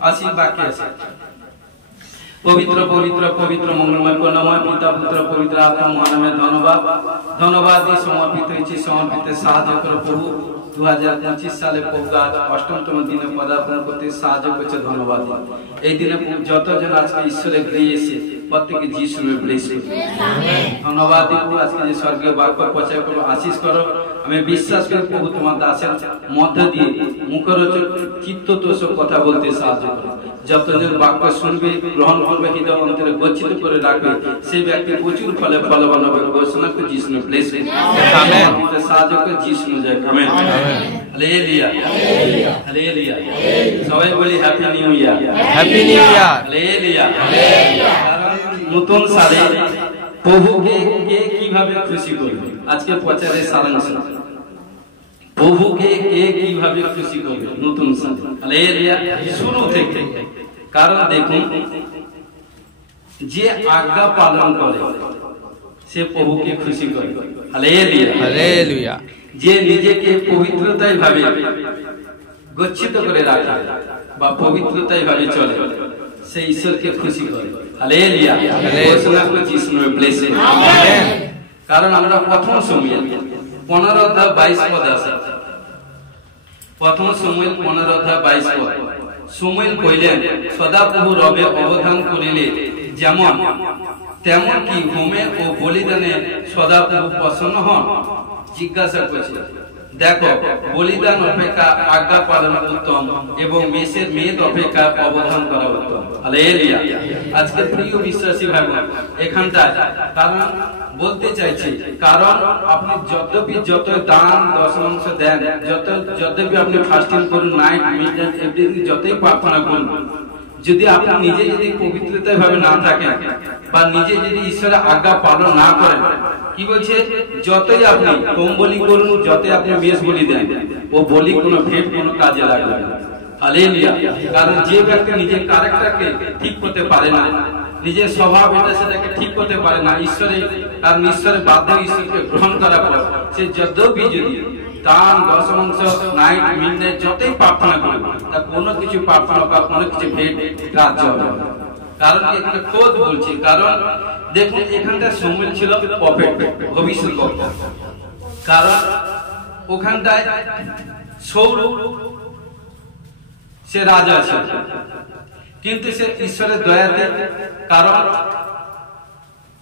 আসি বাকি আছে পবিত্র পবিত্র পবিত্র মঙ্গলময় করুণাময় পিতা পুত্র পবিত্র আত্মা মহানামে ধন্যবাদ ধন্যবাদ দিয়ে সমর্পিত হয়েছে সমর্পিত সাহায্য করো প্রভু 2025 সালে প্রভু আজ অষ্টমতম দিনে পদার্পণ করতে সাহায্য করছে ধন্যবাদ এই দিনে যতজন আজকে ঈশ্বরের গৃহে এসে প্রত্যেকে যিশু নামে ব্লেস করো ধন্যবাদ প্রভু আজকে যে স্বর্গীয় বাক্য প্রচার করো আশীষ করো আমি বিশ্বাস করি প্রভু তোমার দাসের মধ্য দিয়ে মুখরোচক চিত্ততোষক কথা বলতে সাহায্য করো যতজন বাক্য শুনবে গ্রহণ করবে হৃদয় অন্তরে গচ্ছিত করে রাখবে সেই ব্যক্তি প্রচুর ফলে ফলবান হবে ঘোষণা করে যিশু নামে ব্লেস করো আমেন সাহায্য করে যিশু নামে জয় আমেন হালেলুয়া হালেলুয়া সবাই বলি happy new year happy new year hallelujah নতুন সালে প্রভুকে কে কিভাবে খুশি করবে আজকে প্রচারের সারাংশ প্রভুকে কে কিভাবে খুশি করবে নতুন সালে হালেলুয়া শুরু থেকে কারণ দেখুন যে আজ্ঞা পালন করে সে প্রভুকে খুশি করে হালেলুয়া হালেলুয়া যে নিজেকে পবিত্রতায় ভাবে গচ্ছিত করে রাখে বা পবিত্রতায় ভাবে চলে সে ঈশ্বরকে খুশি করে হালেলুয়া ঘোষণা করে যিশু নামে ব্লেস আমেন কারণ আমরা প্রথম সমুয়েল 15 অধ্যায় 22 পদ আছে প্রথম সমুয়েল 15 অধ্যায় 22 পদ সমুয়েল কইলেন সদাপ্রভু রবে অবধান করিলে যেমন তেমন কি হোমের ও বলিদানে সদাপ্রভু প্রসন্ন হন জিজ্ঞাসা করছে দেখো বলিদান অপেক্ষা আজ্ঞা পালন উত্তম এবং মেষের মেদ অপেক্ষা অবধান করা উত্তম হালেলুয়া আজকে প্রিয় বিশ্বাসী ভাই বোন এখানটায় কারণ বলতে চাইছি কারণ আপনি যত দান দশমাংশ দেন যতই আপনি ফাস্টিং করুন নাইট মিডনাইট এভরিথিং যতই প্রার্থনা করুন যদি আপনি নিজে যদি পবিত্রতায় ভাবে না থাকেন বা নিজে যদি ঈশ্বরের আজ্ঞা পালন না করেন কি বলছে যতই আপনি কম বলি করুন যতই আপনি বেশ বলি দেন ও বলি কোনো ফেট কোনো কাজে লাগবে না হালেলুয়া কারণ যে ব্যক্তি নিজের ক্যারেক্টারকে ঠিক করতে পারে না নিজের স্বভাব এটা সেটাকে ঠিক করতে পারে না কারণ ঈশ্বরের বাধ্য ঈশ্বরকে গ্রহণ করার পর সে যতই যদি দান দশমাংশ নাইট মিডনাইট যতই প্রার্থনা করে তা কোনো কিছু প্রার্থনা বা কোনো কিছু ভেট গ্রাহ্য হবে কারণ এখানে খোদ বলছি কারণ দেখুন এখানটা সমুয়েল ছিল প্রফেট ভবিষ্যদ্বক্তা কারণ ওখানটায় সৌল সে রাজা ছিল কিন্তু সে ঈশ্বরের দয়াতে কারণ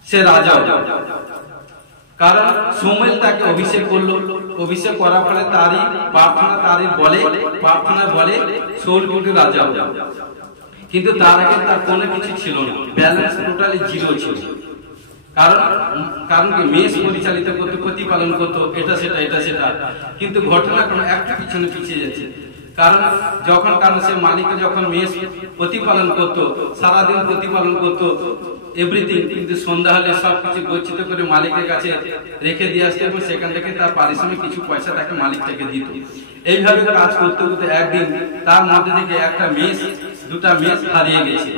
সে রাজা কারণ সমুয়েল তাকে অভিষেক করলো অভিষেক করার ফলে তারই প্রার্থনা বলে সৌল কিন্তু রাজা হলো কিন্তু তার আগে তার কোনো কিছু ছিল না ব্যালেন্স টোটালি জিরো ছিল কারণ কি মেষ পরিচালিত করতে প্রতিপালন করতো এটা সেটা কিন্তু ঘটনা কোনো একটা পিছিয়ে যাচ্ছে কারণ সে মালিককে যখন মেষ প্রতিপালন করতো সারাদিন প্রতিপালন করতো এভরিথিং কিন্তু সন্ধ্যা হলে সবকিছু গচ্ছিত করে মালিকের কাছে রেখে দিয়ে আসতে এবং সেখান থেকে তার পারিশ্রমিক কিছু পয়সা তাকে মালিক থেকে দিত এইভাবে কাজ করতে করতে একদিন তার মধ্যে থেকে একটা মেষ দুটা মেষ হারিয়ে গেছে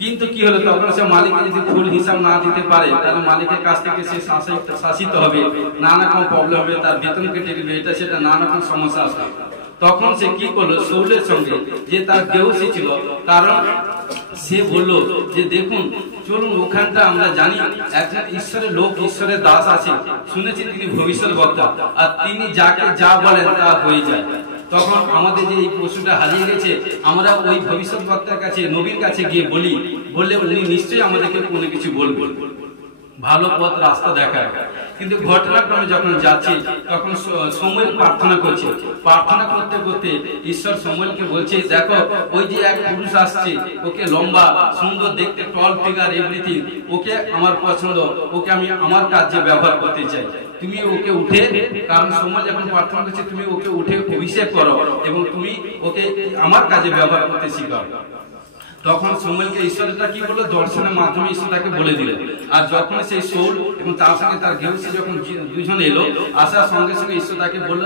কিন্তু কি হলো তখন সে মালিককে যদি ফুল হিসাব না দিতে পারে তাহলে মালিকের কাছ থেকে সে শাসিত হবে নানা রকম প্রবলেম হবে তার বেতন কেটে দিবে এটা সেটা নানা রকম সমস্যা আসবে তখন সে কি করলো সৌলের সঙ্গে যে তার দেহসী ছিল কারণ সে বলল যে দেখুন চলুন ওখানটা আমরা জানি একজন ঈশ্বরের লোক ঈশ্বরের দাস আছে শুনেছি তিনি ভবিষ্যৎ বক্তা আর তিনি যাকে যা বলেন তা হয়ে যায় তখন আমাদের যে এই পশুটা হারিয়ে গেছে আমরা ওই ভবিষ্যৎ বক্তার কাছে নবীর কাছে গিয়ে বললে উনি নিশ্চয়ই আমাদেরকে কোনো কিছু বলবেন ভালো পথ রাস্তা দেখায় কিন্তু ঘটনাক্রমে যখন যাচ্ছে তখন সমুয়েল প্রার্থনা করতে করতে ঈশ্বর সমুয়েলকে বলছে দেখো ওই যে এক পুরুষ আসছে ওকে লম্বা সুন্দর দেখতে টল ফিগার এভরিথিং ওকে আমার পছন্দ ওকে আমি আমার কাজে ব্যবহার করতে চাই তুমি ওকে উঠে কারণ সময় যখন প্রার্থনা করছে তুমি ওকে উঠে অভিষেক করো এবং তুমি ওকে আমার কাজে ব্যবহার করতে শিখাও তখন সমুয়েলকে ঈশ্বরটা কি বললো দর্শনের মাধ্যমে ঈশ্বর তাকে বলে দিলেন আর যখন সেই সৌল এবং তার সঙ্গে তার গেহসী যখন দুজন এলো আসার সঙ্গে সঙ্গে ঈশ্বর তাকে বললো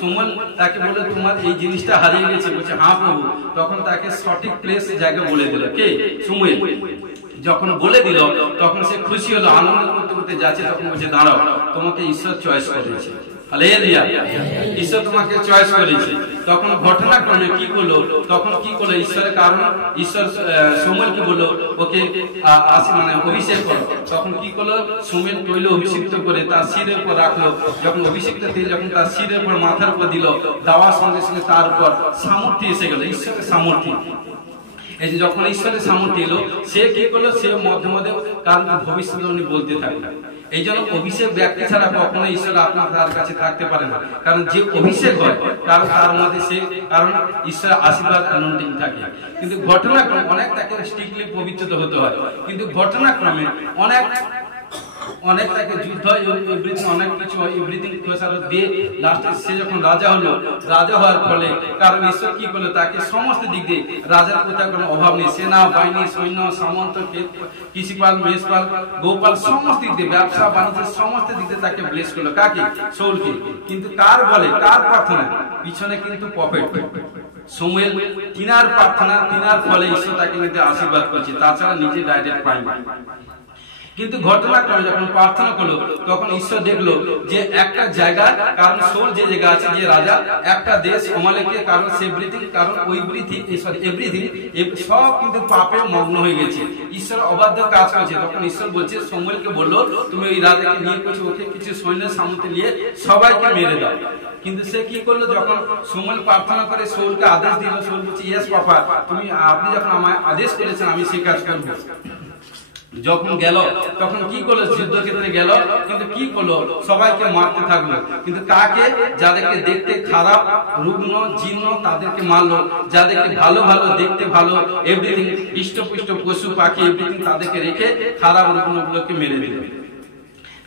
সমুয়েল তাকে বললো তোমার এই জিনিসটা হারিয়ে গেছে বলছে হ্যাঁ প্রভু তখন তাকে সঠিক প্লেস জায়গা বলে দিল কে সমুয়েল যখন বলে দিল তখন সে খুশি হলো আনন্দ করতে করতে যাচ্ছে তখন বলছে দাঁড়াও তোমাকে ঈশ্বর চয়েস করেছে হালেলুয়া ঈশ্বর তোমাকে চয়েস করেছে তখন ঘটনাক্রমে কি করলো, তখন কি করলো ঈশ্বরের কারণ ঈশ্বর সমুয়েলকে বললো ওকে মানে অভিষেক করো। তখন কি করলো, সমুয়েল তৈল অভিষিক্ত করে তার শিরের উপর রাখলো। যখন অভিষিক্ত তেল যখন তার শিরের উপর মাথার উপর দিল, দেওয়ার সঙ্গে সঙ্গে তার উপর সামর্থ্য এসে গেল, ঈশ্বরের সামর্থ্য। এই যে যখন ঈশ্বরের সামর্থ্য এলো, সে কি করলো, সে মধ্যে মধ্যে কারণ ভবিষ্যৎবাণী বলতে থাকলো। এই জন্য অভিষেক ব্যক্তি ছাড়া কখনো ঈশ্বর আপনার তার কাছে থাকতে পারে না। কারণ যে অভিষেক হয় কারণ তার মধ্যে সে কারণ ঈশ্বর আশীর্বাদ অ্যানোইন্টিং থাকে। কিন্তু ঘটনাক্রমে অনেক তাকে স্ট্রিক্টলি পবিত্রিত হতে হয়, কিন্তু ঘটনাক্রমে অনেক তাকে যুদ্ধ এভরিথিং অনেক কিছু এভরিথিং খেসারত দিয়ে লাস্টে সে যখন রাজা হলো, রাজা হওয়ার ফলে কারণ ঈশ্বর কি করলো, তাকে সমস্ত দিক দিয়ে রাজার কোথাও কোনো অভাব নেই, সেনা বাহিনী সৈন্য সামন্ত কৃষিপাল মেষপাল গোপাল সমস্ত দিক দিয়ে ব্যবসা বাণিজ্য সমস্ত দিক দিয়ে তাকে ব্লেস করলো। কাকে? শাউলকে। কিন্তু কার বলে, কার প্রার্থনা? পিছনে কিন্তু প্রফেট সমুয়েল, তিনার প্রার্থনা, তিনার ফলে ঈশ্বর তাকে নিজে আশীর্বাদ করছে, তাছাড়া নিজে ডাইরেক্ট পায়নি। কিন্তু ঘটনাক্রমে যখন প্রার্থনা করলো, তখন ঈশ্বর দেখলো যে একটা জায়গা, কারণ শাউল যে জায়গা আছে, যে রাজা, একটা দেশ আমালেকে, কারণ এভরিথিং, কারণ এভরিথিং সব কিন্তু পাপে মগ্ন হয়ে গেছে, ঈশ্বর অবাধ্য কাজ করছে। তখন ঈশ্বর বলছে সমুয়েলকে বললো, তুমি ওই রাজাকে নিয়ে ওকে কিছু সৈন্যের সামনে নিয়ে সবাইকে মেরে দাও। কিন্তু সে কি করলো, যখন সমুয়েল প্রার্থনা করে শাউলকে আদেশ দিল, শাউল বলছে ইয়েস পাপা, আপনি যখন আমায় আদেশ করেছেন আমি সেই কাজ করবো। যখন গেল তখন কি করলো, যুদ্ধক্ষেত্রে গেল, কিন্তু কি করলো, সবাইকে মারতে থাকলো। কিন্তু কাকে? যাদেরকে দেখতে খারাপ, রুগ্ন, জীর্ণ, তাদেরকে মারলো। যাদেরকে ভালো ভালো দেখতে ভালো এভরিথিং হৃষ্টপুষ্ট পশু পাখি এভরিথিং তাদেরকে রেখে খারাপ রুগ্নগুলোকে মেরে দিল।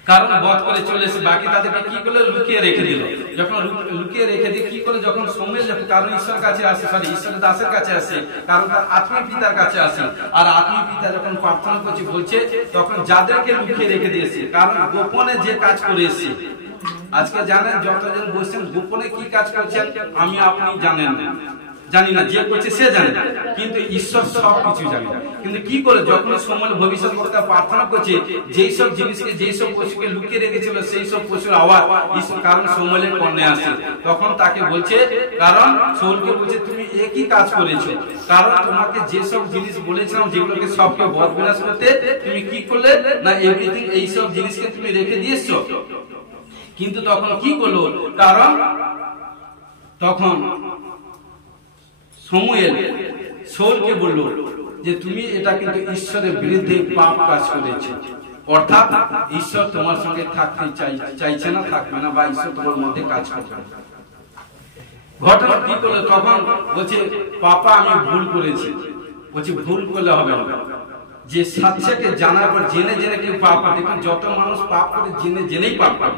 কারণ বধ করে চলে এসে বাকি তাদেরকে কি করলো, লুকিয়ে রেখে দিল। যখন লুকিয়ে রেখে দিয়ে কি করলো, যখন সময় যখন কারণ ঈশ্বরের কাছে আসে, ঈশ্বরের দাসের কাছে আসে, কারণ তার আত্মীয় পিতার কাছে আসে, আর আত্মীয় পিতা যখন প্রার্থনা করছে বলছে, তখন যাদেরকে লুকিয়ে রেখে দিয়েছে, কারণ গোপনে যে কাজ করে এসেছে। আজকে জানেন যতজন বলছেন গোপনে কি কাজ করছেন আমি আপনি জানি না, যে করছে সে জানে, কিন্তু ঈশ্বর সব কিছু জানে। কিন্তু কি করে, যখন সময় ভবিষ্যৎবক্তা প্রার্থনা করছে, যেই সব জিনিসকে, যেই সব পশুকে লুকিয়ে রেখেছিল, সেই সব পশুর আওয়াজ কারণ সময়ের কর্ণে আসে, তখন তাকে বলছে, কারণ শাউলকে বলছে তুমি একই কাজ করেছো, কারণ তোমাকে যেসব জিনিস বলেছিলাম যেগুলোকে সবকে বদবিনাশ করতে, তুমি কি করলে না এভরিথিং এইসব জিনিসকে তুমি রেখে দিয়েছো। কিন্তু তখন কি করলো, কারণ তখন সমুয়েল শাউলকে বলল যে তুমি এটা কিন্তু ঈশ্বরের বিরুদ্ধে পাপ কাজ করেছো, অর্থাৎ ঈশ্বর তোমার সঙ্গে থাকতে চাইছে না, থাকবে না, বা ঈশ্বর তোমার মধ্যে কাজ করবে না। ঘটনা কি করলো, তখন বলছে পাপা আমি ভুল করেছি। বলছে ভুল করলে হবে না, যে সাচ্চাকে জানার পর জেনে জেনে কেউ পাপ করে। দেখুন যত মানুষ পাপ করে জেনে জেনেই পাপ করে,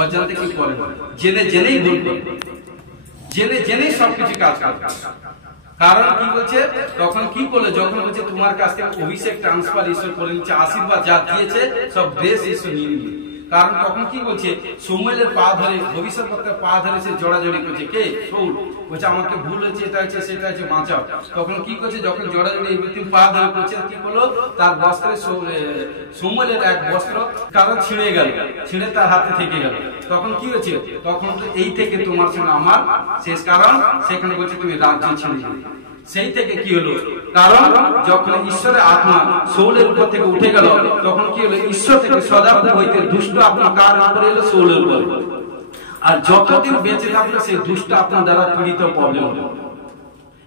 অজান্তে কি করে, জেনে জেনেই ভুল করে, জেনে জেনেই সবকিছু কাজ করে। কারণ কি বলছে, তখন কি করলো, যখন বলছে তোমার কাছ থেকে অভিষেক ট্রান্সফার ঈশ্বর করে নিচ্ছে, আশীর্বাদ যা দিয়েছে সব গ্রেস ঈশ্বর নিয়ে নিল। কারণ তখন কি বলছে, সমুয়েলের পা ধরে, ভবিষ্যৎবক্তার পা ধরে সে জড়াজড়ি করছে। কে? শাউল। বলছে আমাকে ভুল হয়েছে, এটা হচ্ছে সেটা হচ্ছে, বাঁচাও। তখন কি করছে, যখন জড়াজড়ি পা ধরে করছে, কি করলো, তার বস্ত্রে সমুয়েলের এক বস্ত্র কারণ ছিঁড়ে গেল, ছিঁড়ে তার হাতে থেকে গেল। তখন কি হয়েছে, তখন এই থেকে তোমার সঙ্গে আমার শেষ। কারণ সেখানে বলছে তুমি রাজ্য ছেড়ে দিলে। সেই থেকে কি হলো, কারণ যখন ঈশ্বরের আত্মা শাউলের উপর থেকে উঠে গেল, তখন কি হলো, ঈশ্বর থেকে সদাপ্রভু হইতে দুষ্ট আত্মা কার উপরে এলো, শাউলের উপর। আর যতদিন বেঁচে থাকলো সেই দুষ্ট আত্মা দ্বারা পীড়িত প্রবলেম হলো,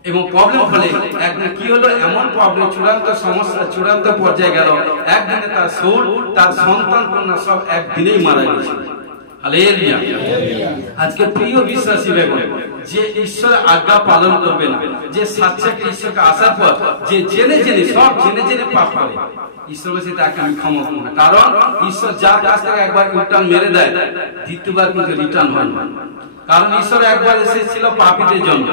এবং প্রবলেম হলে একদিন কি হলো, এমন প্রবলেম, চূড়ান্ত সমস্যা, চূড়ান্ত পর্যায়ে গেল। একদিনে তার শাউল, তার সন্তান কন্যা সব একদিনেই মারা গেছে। হালেলুয়া। আজকে প্রিয় বিশ্বাসী ভাই, যে ঈশ্বর আজ্ঞা পালন করবে না, যে সাচ্চাকে ঈশ্বরকে আসার পর যে জেনে জেনে সব জেনে জেনে পাপ করে, ঈশ্বর বলছে তাকে আমি ক্ষমা করব না। কারণ ঈশ্বর যার কাছ থেকে একবার রিটার্ন মেরে দেয়, দ্বিতীয়বার কিন্তু রিটার্ন হয় না। কারণ ঈশ্বর একবার এসেছিল পাপীদের জন্য,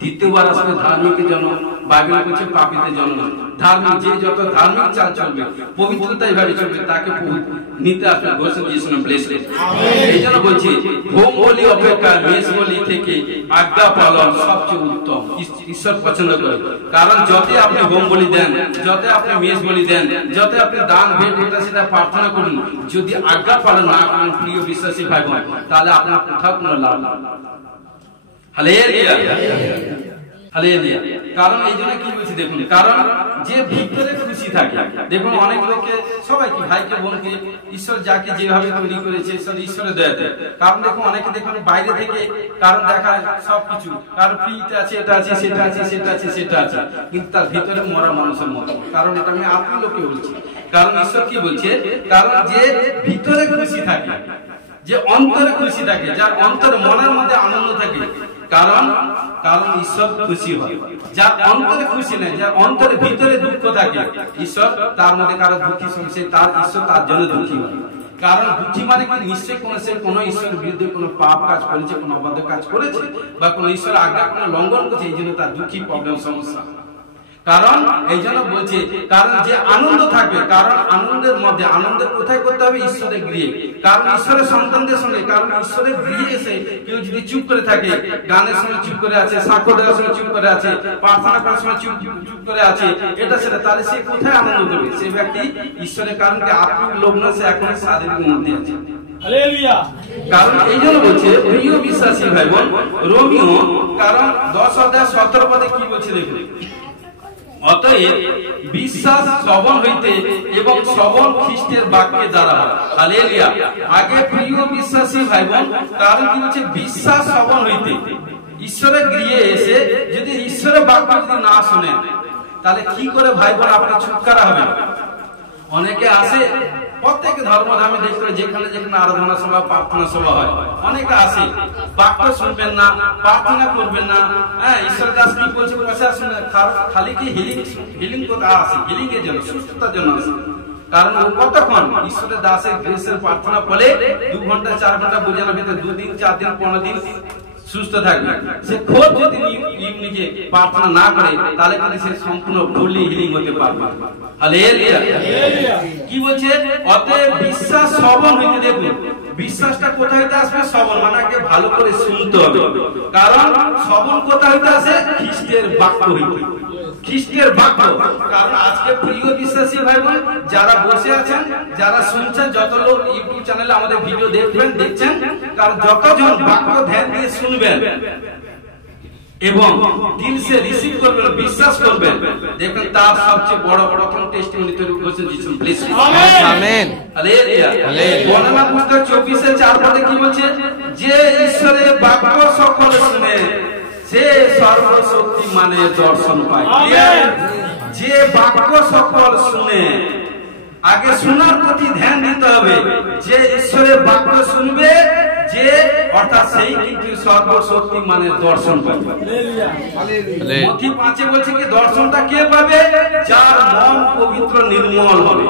দ্বিতীয়বার আসবে ধার্মিকের জন্য। বাইবেল বলছে পাপীদের জন্য। ধার্মিক যে যত ধার্মিক চাল চলবে, পবিত্রতাই ভাবে চলবে, তাকে নিতে আসবে ঘোষণা যিশু নামে ব্লেস করুন। এই জন্য বলছি হোম বলি অপেক্ষা মেষ বলি থেকে আজ্ঞা পালন সবচেয়ে উত্তম, ঈশ্বর পছন্দ করে। কারণ যত আপনি হোম বলি দেন, যত আপনি মেষ বলি দেন, যত আপনি দান ভেট এটা সেটা প্রার্থনা করুন, যদি আজ্ঞা পালন না করেন প্রিয় বিশ্বাসী ভাই বোন, তাহলে আপনার কোথাও কোনো লাভ নেই। Hallelujah hallelujah. কারণ এই জন্য কি বলছি দেখুন, কারণ যে ভিতরে খুশি থাকে, দেখুন অনেক লোকে সবাইকে ভাইকে বোনকে ঈশ্বর যাকে যেভাবে তৈরি করেছে ঈশ্বরের দয়াতে। কারণ দেখুন অনেকে দেখুন বাইরে থেকে কারণ দেখায় সবকিছু, কারণ ফ্রিতে আছে, এটা আছে, সেটা আছে, সেটা আছে, সেটা আছে, কিন্তু তার ভিতরে মরা মানুষের মতো। কারণ এটা আমি আপনি লোকে বলছি, কারণ ঈশ্বর কি বলছে, কারণ যে ভিতরে খুশি থাকে, যে অন্তরে খুশি থাকে, যার অন্তরে মনের মধ্যে আনন্দ থাকে, কারণ কারণ ঈশ্বর খুশি হয়। যার অন্তরে খুশি নেই, যার অন্তরে ভিতরে দুঃখ থাকে, ঈশ্বর তার মধ্যে কারো দুঃখী শুনছে, তার ঈশ্বর তার জন্য দুঃখী হয়। কারণ দুঃখী মানে কি, নিশ্চয়ই কোনো ঈশ্বরের বিরুদ্ধে কোনো পাপ কাজ করেছে, কোনো অবাধ্য কাজ করেছে, বা কোনো ঈশ্বর আজ্ঞা কোনো লঙ্ঘন করেছে, এই জন্য তার দুঃখী প্রবলেম সমস্যা। কারণ এই জন্য বলছে, কারণ যে আনন্দ থাকবে, কারণ আনন্দের মধ্যে আনন্দ কোথায় করতে হবে, ঈশ্বরের গৃহে। কারণ ঈশ্বরের সন্তানদের সঙ্গে, কারণ ঈশ্বরের গৃহে এসে কেউ যদি চুপ করে থাকে, গানের সময় চুপ করে আছে, সাক্ষ্য দেওয়ার সময় চুপ করে আছে, প্রার্থনা করার সময় চুপ করে আছে, এটা সেটা, তাহলে সে কোথায় আনন্দ দেবে? সে ব্যক্তি ঈশ্বরের কারণকে আত্মিক লোভ না, সে এখন শারীরিক মধ্যে আছে। কারণ এই জন্য বলছে প্রিয় বিশ্বাসী ভাই বোন, রোমিও কারণ 10:17 কি বলছে দেখুন, অতএব বিশ্বাস শ্রবণ হইতে এবং শ্রবণ খ্রিস্টের বাক্যে দ্বারা হয়। হালেলুয়া। আগে প্রিয় বিশ্বাসী ভাই বোন, কারণ কি হচ্ছে, বিশ্বাস শ্রবণ হইতে, ঈশ্বরের গৃহে এসে যদি ঈশ্বরের বাক্য যদি না শুনেন, তাহলে কি করে ভাই বোন আপনার ছুটকারা হবে? অনেকে আসে, প্রত্যেক ধর্মধামে দেখতে যেখানে যেখানে আরাধনা সভা, প্রার্থনা সভা হয়, অনেকে আসে, বাক্য শুনবেন না, প্রার্থনা করবেন না। হ্যাঁ, ঈশ্বর দাস কি বলছে, পয়সা শুনে খালি কি হিলিং করতে আসে, হিলিং এর জন্য, সুস্থতার জন্য আসে। কারণ কতক্ষণ ঈশ্বরের দাসের গ্রেসের প্রার্থনা বলে 2 ঘন্টা 4 ঘন্টা বোঝানোর ভিতরে 2 দিন 4 দিন 15 দিন সুস্থ থাকবে। সে খোঁজ যদি নিজে প্রার্থনা না করে, তাহলে কিন্তু সে সম্পূর্ণ ফুললি হিলিং হতে পারবে। হালেলুয়া। কি বলছে, অতএব বিশ্বাস শ্রবণ হইতে, দেখুন বিশ্বাসটা কোথায় হইতে আসবে, শ্রবণ মানে আগে ভালো করে শুনতে হবে। কারণ শ্রবণ কোথায় হইতে আসে, খ্রিস্টের বাক্য হইতে, খ্রিস্টের বাক্য। কারণ আজকে প্রিয় বিশ্বাসী ভাই বোন যারা বসে আছেন, যারা শুনছেন, যত লোক ইউটিউব চ্যানেলে আমাদের ভিডিও দেখছেন, কারণ যতজন বাক্য ধ্যান দিয়ে শুনবেন এবং দিল সে রিসিভ করবেন, বিশ্বাস করবেন, দেখবেন তার সবচেয়ে বড় প্রথম টেস্টিমনি তৈরি করেছে যিশু। Please amen. হালেলুয়া। বর্ণনা পুস্তক 24:4 কি বলছে, যে ঈশ্বরের বাক্য সকল শুনে সে সর্বশক্তিমানের দর্শন পায়। যে বাক্য সকল শুনে, আগে শোনার প্রতি ধ্যান দিতে হবে। যে ঈশ্বরের বাক্য শুনবে, যে অর্থাৎ সেই কিন্তু সর্বশক্তিমানের দর্শন পাবে। মথি 5 বলছে কি, দর্শনটা কে পাবে, যার মন পবিত্র নির্মল হবে।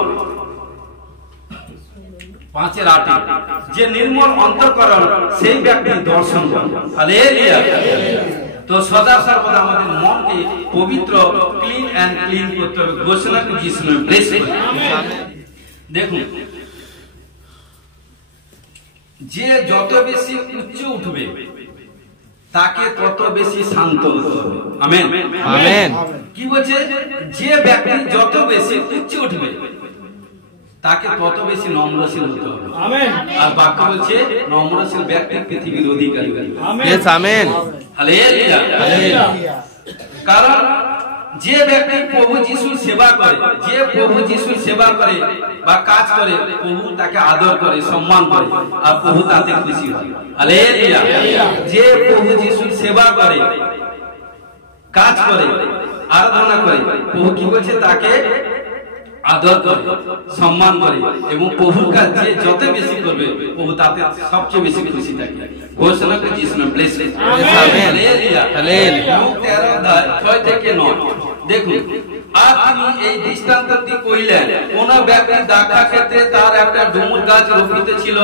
5:8 যে নির্মল অন্তঃকরণ, সেই ব্যক্তি দর্শন পাবে। হালেলুয়া। তো সদা সর্বদা আমাদের মনকে পবিত্র, ক্লিন করতে হবে। ঘোষণা কি যিশু ব্লেস। দেখুন, যে যত বেশি উচ্চ উঠবে, তাকে তত বেশি শান্ত হতে হবে। Amen amen. কি বলছে, যে ব্যক্তি যত বেশি উচ্চ উঠবে, তাকে তত বেশি নম্রশীল হতে হবে। আমেন। আর বাক্য বলছে নম্রশীল ব্যক্তি পৃথিবীর অধিকারী। Amen amen. Hallelujah hallelujah. কারণ যে ব্যক্তি প্রভু যিশুর সেবা করে, যে প্রভু যিশুর সেবা করে বা কাজ করে, প্রভু তাকে আদর করে, সম্মান করে, আর প্রভু তাতে খুশি হয়। হালেলুয়া। যে প্রভু যিশুর সেবা করে, কাজ করে, আরাধনা করে, প্রভু কি বলছে, তাকে আদর করে, সম্মান করে, এবং প্রভুর কাজ যে যত বেশি করবে, প্রভু তাতে সবচেয়ে বেশি খুশি থাকে। ঘোষণা করে যিশু ব্লেস। আমেন। Hallelujah hallelujah. 13:6-9 দেখুন, আর তিনি এই দৃষ্টান্তটি কইলেন, কোন ব্যক্তি দাখা ক্ষেত্রে তার একটা ডুমুর গাছ রোপিত ছিল,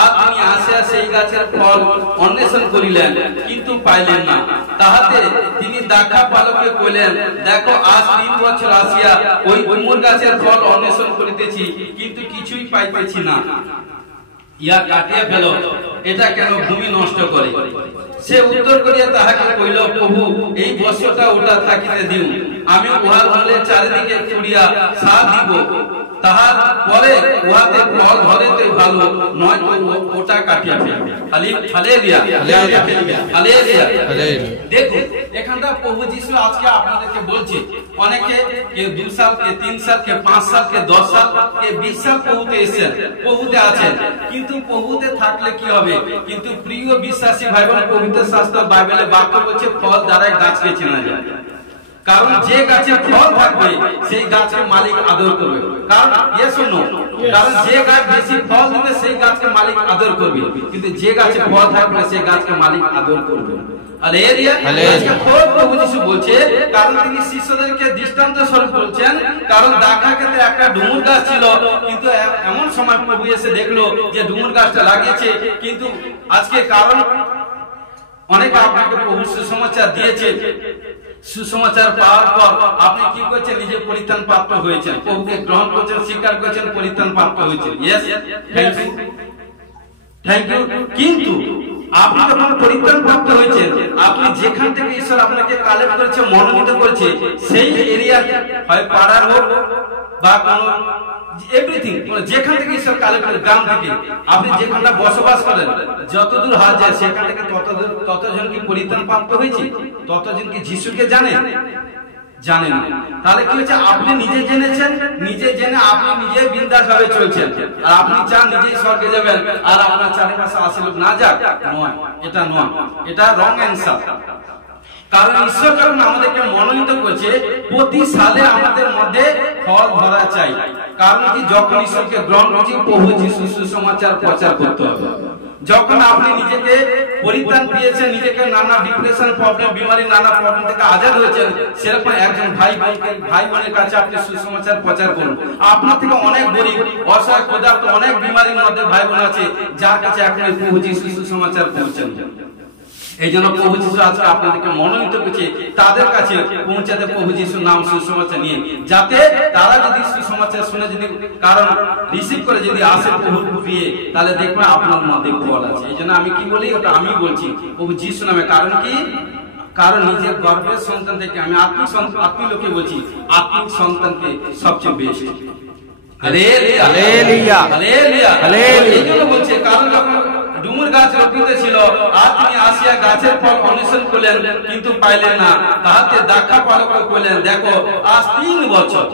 আর তিনি আসিয়া সেই গাছের ফল অন্বেষণ করিলেন, কিন্তু পাইলেন না। তাহাতে তিনি দাখা পালককে কইলেন, দেখো আজ 3 বছর আসিয়া ওই ডুমুর গাছের ফল অন্বেষণ করিতেছি, কিন্তু কিছুই পাইতেছি না। ইয়া কাটিয়া ফেলো, এটা কেন ভূমি নষ্ট করে। সে উত্তর করিয়া তাহাকে কইল, প্রভু এই বস্ত্রটা ওটা থাকিতে দিও, আমি উহার মূলে চারিদিকে ছড়িয়া সার দিব, তাহার পরে উহাতে ফল ধরে তো ভালো, নয় তো ওটা কাটিয়া ফেলবে। Hallelujah, hallelujah. দেখুন এখানটা প্রভু যিশু আজকে আপনাদেরকে বলছে, অনেকে কেউ 2 সাল, কে 3 সাল, কে 5 সাল, কে 10 সাল, কে 20 সাল প্রভুতে এসেছেন, প্রভুতে আছেন, কিন্তু প্রভুতে থাকলে কি হবে? কিন্তু প্রিয় বিশ্বাসী ভাই বোন, পবিত্র শাস্ত্র বাইবেলে বাক্য বলছে ফল দ্বারাই গাছকে চেনা যায়। কারণ যে গাছে ফল থাকবে সেই গাছের মালিক আদর করবে। কারণ কারণ যে গাছ বেশি ফল দিবে সেই গাছকে মালিক আদর করবে, কিন্তু যে গাছে ফল থাকবে সেই গাছকে মালিক আদর করবে। প্রভু যিশু বলছে, কারণ তিনি শিষ্যদেরকে দৃষ্টান্ত স্বরূপ বলছেন। কারণ দেখা ক্ষেত্রে একটা ডুমুর গাছ ছিল, কিন্তু এমন সময় প্রভু এসে দেখলো যে ডুমুর গাছটা লাগিয়েছে, কিন্তু আজকে কারণ অনেকে আপনাকে প্রভু সুসমাচার দিয়েছে, সুসমাচার পাওয়ার পর আপনি কি করছেন? নিজে পরিত্রাণ প্রাপ্ত হয়েছেন, প্রভুকে গ্রহণ করছেন, স্বীকার করছেন, পরিত্রাণ প্রাপ্ত হয়েছেন। Yes, thank you, thank you. কিন্তু আপনি যখন পরিত্রাণ প্রাপ্ত হয়েছেন, আপনি যেখান থেকে ঈশ্বর আপনাকে কালেক্ট করেছে, মনোনীত করেছে, সেই এরিয়া হয় পাড়ার হোক বা কোনো এভরিথিং, যেখান থেকে ঈশ্বর কালেক্ট করে, গ্রাম থেকে আপনি যেখানটা বসবাস করেন, যতদূর হাত যায় সেখান থেকে ততজন কি পরিত্রাণ প্রাপ্ত হয়েছে? ততজন কি যিশুকে জানেন? জানেন। তাহলে কি হচ্ছে? আপনি নিজে জেনেছেন, নিজে জেনে আপনি নিজে বিন্দাস ভাবে চলছেন, আর আপনি চান নিজেই স্বর্গে যাবেন আর আপনার চারিপাশে আসে লোক না যাক। নয়, এটা নয়, এটা রং অ্যান্সার। কারণ ঈশ্বর যখন আমাদেরকে মনোনীত করছে, প্রতি সালে আমাদের মধ্যে ফল ধরা চাই। কারণ কি? যখন ঈশ্বরকে গ্রহণ করছি, প্রভু যিশু সুসমাচার প্রচার করতে হবে। যখন আপনি নিজেকে পরিত্রাণ পেয়েছেন, নিজেকে নানা ডিপ্রেশন প্রবলেম, বিমারি, নানা প্রবলেম থেকে আজাদ হয়েছেন, সেরকম একজন ভাই বোনের কাছে আপনি সুসমাচার প্রচার করুন। আপনার থেকে অনেক গরিব, অসহায়, ক্ষুধার্ত, অনেক বিমারির মধ্যে ভাই বোন আছে, যার কাছে এখন প্রভু যিশু সুসমাচার পৌঁছেন। এই জন্য প্রভু যিশু আজকে আপনাদেরকে মনোনীত করছে তাদের কাছে পৌঁছাতে, প্রভু যিশুর নাম সুসমাচার নিয়ে, যাতে তারা যদি সুসমাচার শুনে, যদি কারণ রিসিভ করে, যদি আসে প্রভুর প্রিয়ে, তাহলে দেখবেন আপনার মধ্যে ফল আছে। এই জন্য আমি কি বলি, ওটা আমি বলছি প্রভু যিশু নামে। কারণ কি? কারণ নিজের গর্ভের সন্তান থেকে, আমি আত্মীয় লোকে বলছি, আত্মিক সন্তানকে সবচেয়ে বেস্ট। Hallelujah, hallelujah, hallelujah. এই জন্য বলছে, কারণ যখন ডুমুর গাছ রোপিত ছিল, আর তিনি আসিয়া গাছের ফল অন্বেষণ করলেন, কিন্তু পাইলেন না, তাহাতে দেখা পালক করলেন, দেখো আজ 3 বছর।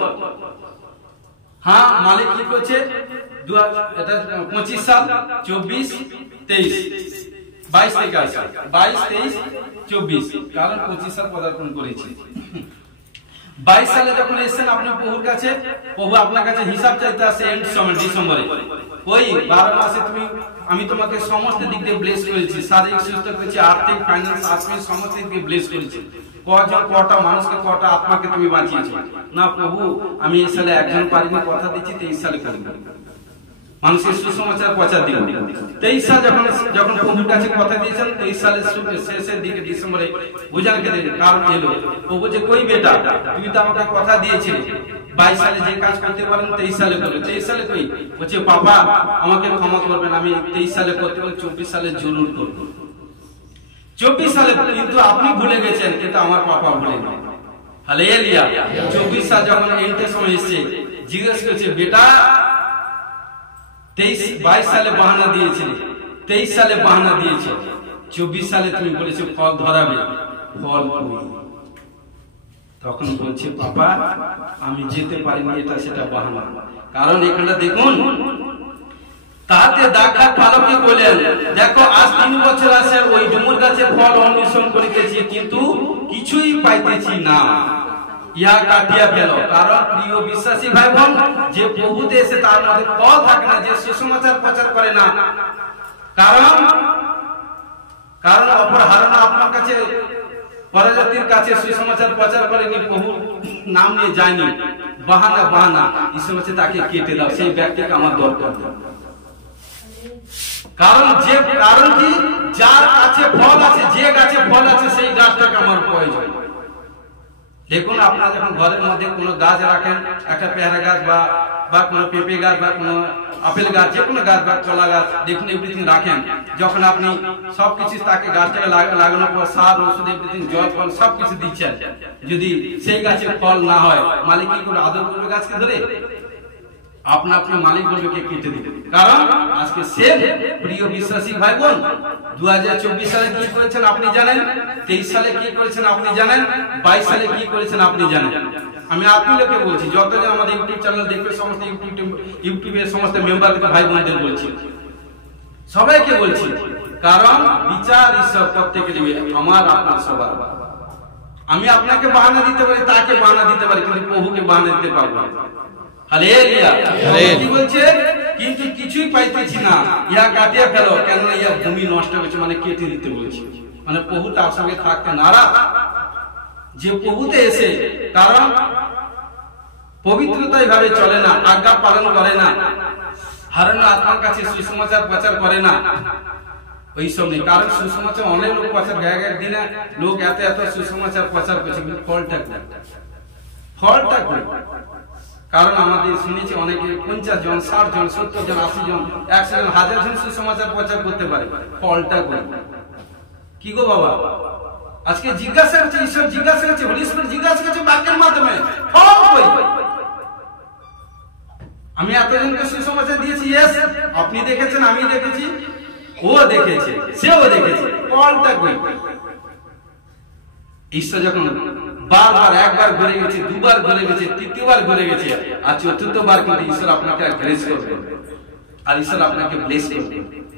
হ্যাঁ, মালিক কি করছে? 25 সাল, 24, 23, 22 থেকে আসে, 22, 23, 24, কারণ 25 সাল পদার্পণ করেছি। 22 সালে যখন এসেছেন আপনি প্রভুর কাছে, প্রভু আপনার কাছে হিসাব চাইতে আসে এন্ড সময় ডিসেম্বরে। ওই 12 মাসে আমি তোমাকে সমস্ত দিক দিয়ে ব্লেস করেছি, শারীরিক সুস্থ করেছি, আর্থিক, ফাইন্যান্স, আত্মিক সমস্ত দিক দিয়ে ব্লেস করেছি। কটা মানুষকে, কটা আত্মাকে তুমি বাঁচিয়েছো। না প্রভু, আমি এই সালে একজন পারিনি, কথা দিচ্ছি 23 সালে করব, মানুষের সুসমাচার প্রচার দিব। 23 সাল যখন প্রভুর কাছে কথা দিয়েছেন, 23 সালের শেষের দিকে ডিসেম্বরে বুঝানকে দিলেন। কারণ এলো, প্রভু যে কই বেটা, তুমি তো আমাকে কথা দিয়েছিলে 22 সালে যে কাজ করতে পারেন 23 সালে করবে। 23 সালে কই? বলছে বাবা আমাকে ক্ষমা করবেন, আমি 23 সালে করতে পারি, 24 সালে জরুর করবো। 24 সালে কিন্তু আপনি ভুলে গেছেন, কিন্তু আমার পাপা ভুলেনি। হালেলুয়া। 24 সাল যখন এন্টের সময় এসেছে, জিজ্ঞেস করছে বেটা 22 সালে বাহানা দিয়েছিলে, 23 সালে বাহানা দিয়েছে, 24 সালে তুমি বলেছো ফল ধরাবে, ফল কই? তখন বলছে বাবা আমি যেতে পারিনি, এটা সেটা বাহানা। কারণ এখানে দেখুন, তাতে দেখা পালকে বলেন, দেখো আজ 3 বছর আসে ওই ডুমুর গাছে ফল অন্বেষণ করিতেছি, কিন্তু কিছুই পাইতেছি না, ইয়া কাটিয়া গেল। কারণ প্রিয় বিশ্বাসী ভাই বোন, যে প্রভুতে এসে তার মধ্যে ফল থাকে না, যে সুসমাচার প্রচার করে না, কারণ অপর হারানো আপনার কাছে, পরজাতির কাছে সুসমাচার প্রচার করেনি, প্রভু নাম নিয়ে যায়নি, বাহানা ঈশ্বর হচ্ছে তাকে কেটে দাও, সেই ব্যক্তিকে আমার দরকার। কারণ কি? যার কাছে ফল আছে, যে গাছে ফল আছে, সেই গাছটাকে আমার প্রয়োজন। দেখুন আপনারা যখন ঘরের মধ্যে কোনো গাছ রাখেন, একটা পেয়ারা গাছ বা বা কোনো পেঁপে গাছ বা কোনো আপেল গাছ, যে কোনো গাছ বা কলা গাছ, দেখুন এভরিথিং রাখেন, যখন আপনি সবকিছু তাকে গাছটাকে লাগানোর পর সার ওষুধ এভরিথিং জল ফল সবকিছু দিচ্ছেন, যদি সেই গাছের ফল না হয়, মালিক কি করে আদর করবে গাছকে ধরে? আপনার মালিক বলবে কে কেটে দিবে। কারণ আজকে সে প্রিয় বিশ্বাসী ভাই বোন, 2024 সালে কি করেছেন আপনি জানেন, 23 সালে কি করেছেন আপনি জানেন, 22 সালে কি করেছেন আপনি জানেন। আমি আপনাদেরকে বলছি, যতজন আমাদের ইউটিউব চ্যানেল দেখবে, সমস্ত ইউটিউবের সমস্ত মেম্বারদের ভাই বোনদের বলছি, সবাইকে বলছি, কারণ বিচার ঈশ্বর প্রত্যেকে দিবে, আমার আপনার সবার। আমি আপনাকে বাহানা দিতে পারি, তাকে বাহানা দিতে পারি, কিন্তু প্রভুকে বাহানা দিতে পারবো না। হালেলুয়া। কি বলছে? কিন্তু কিছুই পাইতেছি না, ইয়া কাটিয়া ফেলো, কেননা ইয়া ভূমি নষ্ট হয়েছে, মানে কেটে দিতে বলছে। মানে প্রভু তার সঙ্গে থাকতে নারাজ, যে প্রভুতে এসে, কারণ পবিত্রতা ভাবে চলে না, আজ্ঞা পালন করে না, হারানো আত্মার কাছে সুসমাচার প্রচার করে না, ওইসব নেই। কারণ সুসমাচার অনেক লোক প্রচার, এক দিনে লোক এত এত সুসমাচার প্রচার করছে, কিন্তু ফলটা কই? কারণ আমাদের শুনেছি অনেকে 50 জন, 60 জন, 70 জন, 80 জন, 100 জন, 1000 জন সুসমাচার প্রচার করতে পারে, ফলটা কই? কি গো বাবা, আজকে জিজ্ঞাসা করছে, ঈশ্বর জিজ্ঞাসা করছে, হোলি স্পিরিট জিজ্ঞাসা করছে বাক্যের মাধ্যমে, ফল কই? আমি এতজনকে সুসমাচার দিয়েছি, ইয়েস, আপনি দেখেছেন, আমি দেখেছি, ও দেখেছে, সেও দেখেছে, ফলটা কই? ঈশ্বর যখন বারবার, একবার ঘুরে গেছে, দুবার ঘুরে গেছে, তৃতীয়বার ঘুরে গেছে, আর চতুর্থবার কিন্তু ঈশ্বর আপনাকে গ্রেস করবে, আর ঈশ্বর আপনাকে ব্লেস করবে,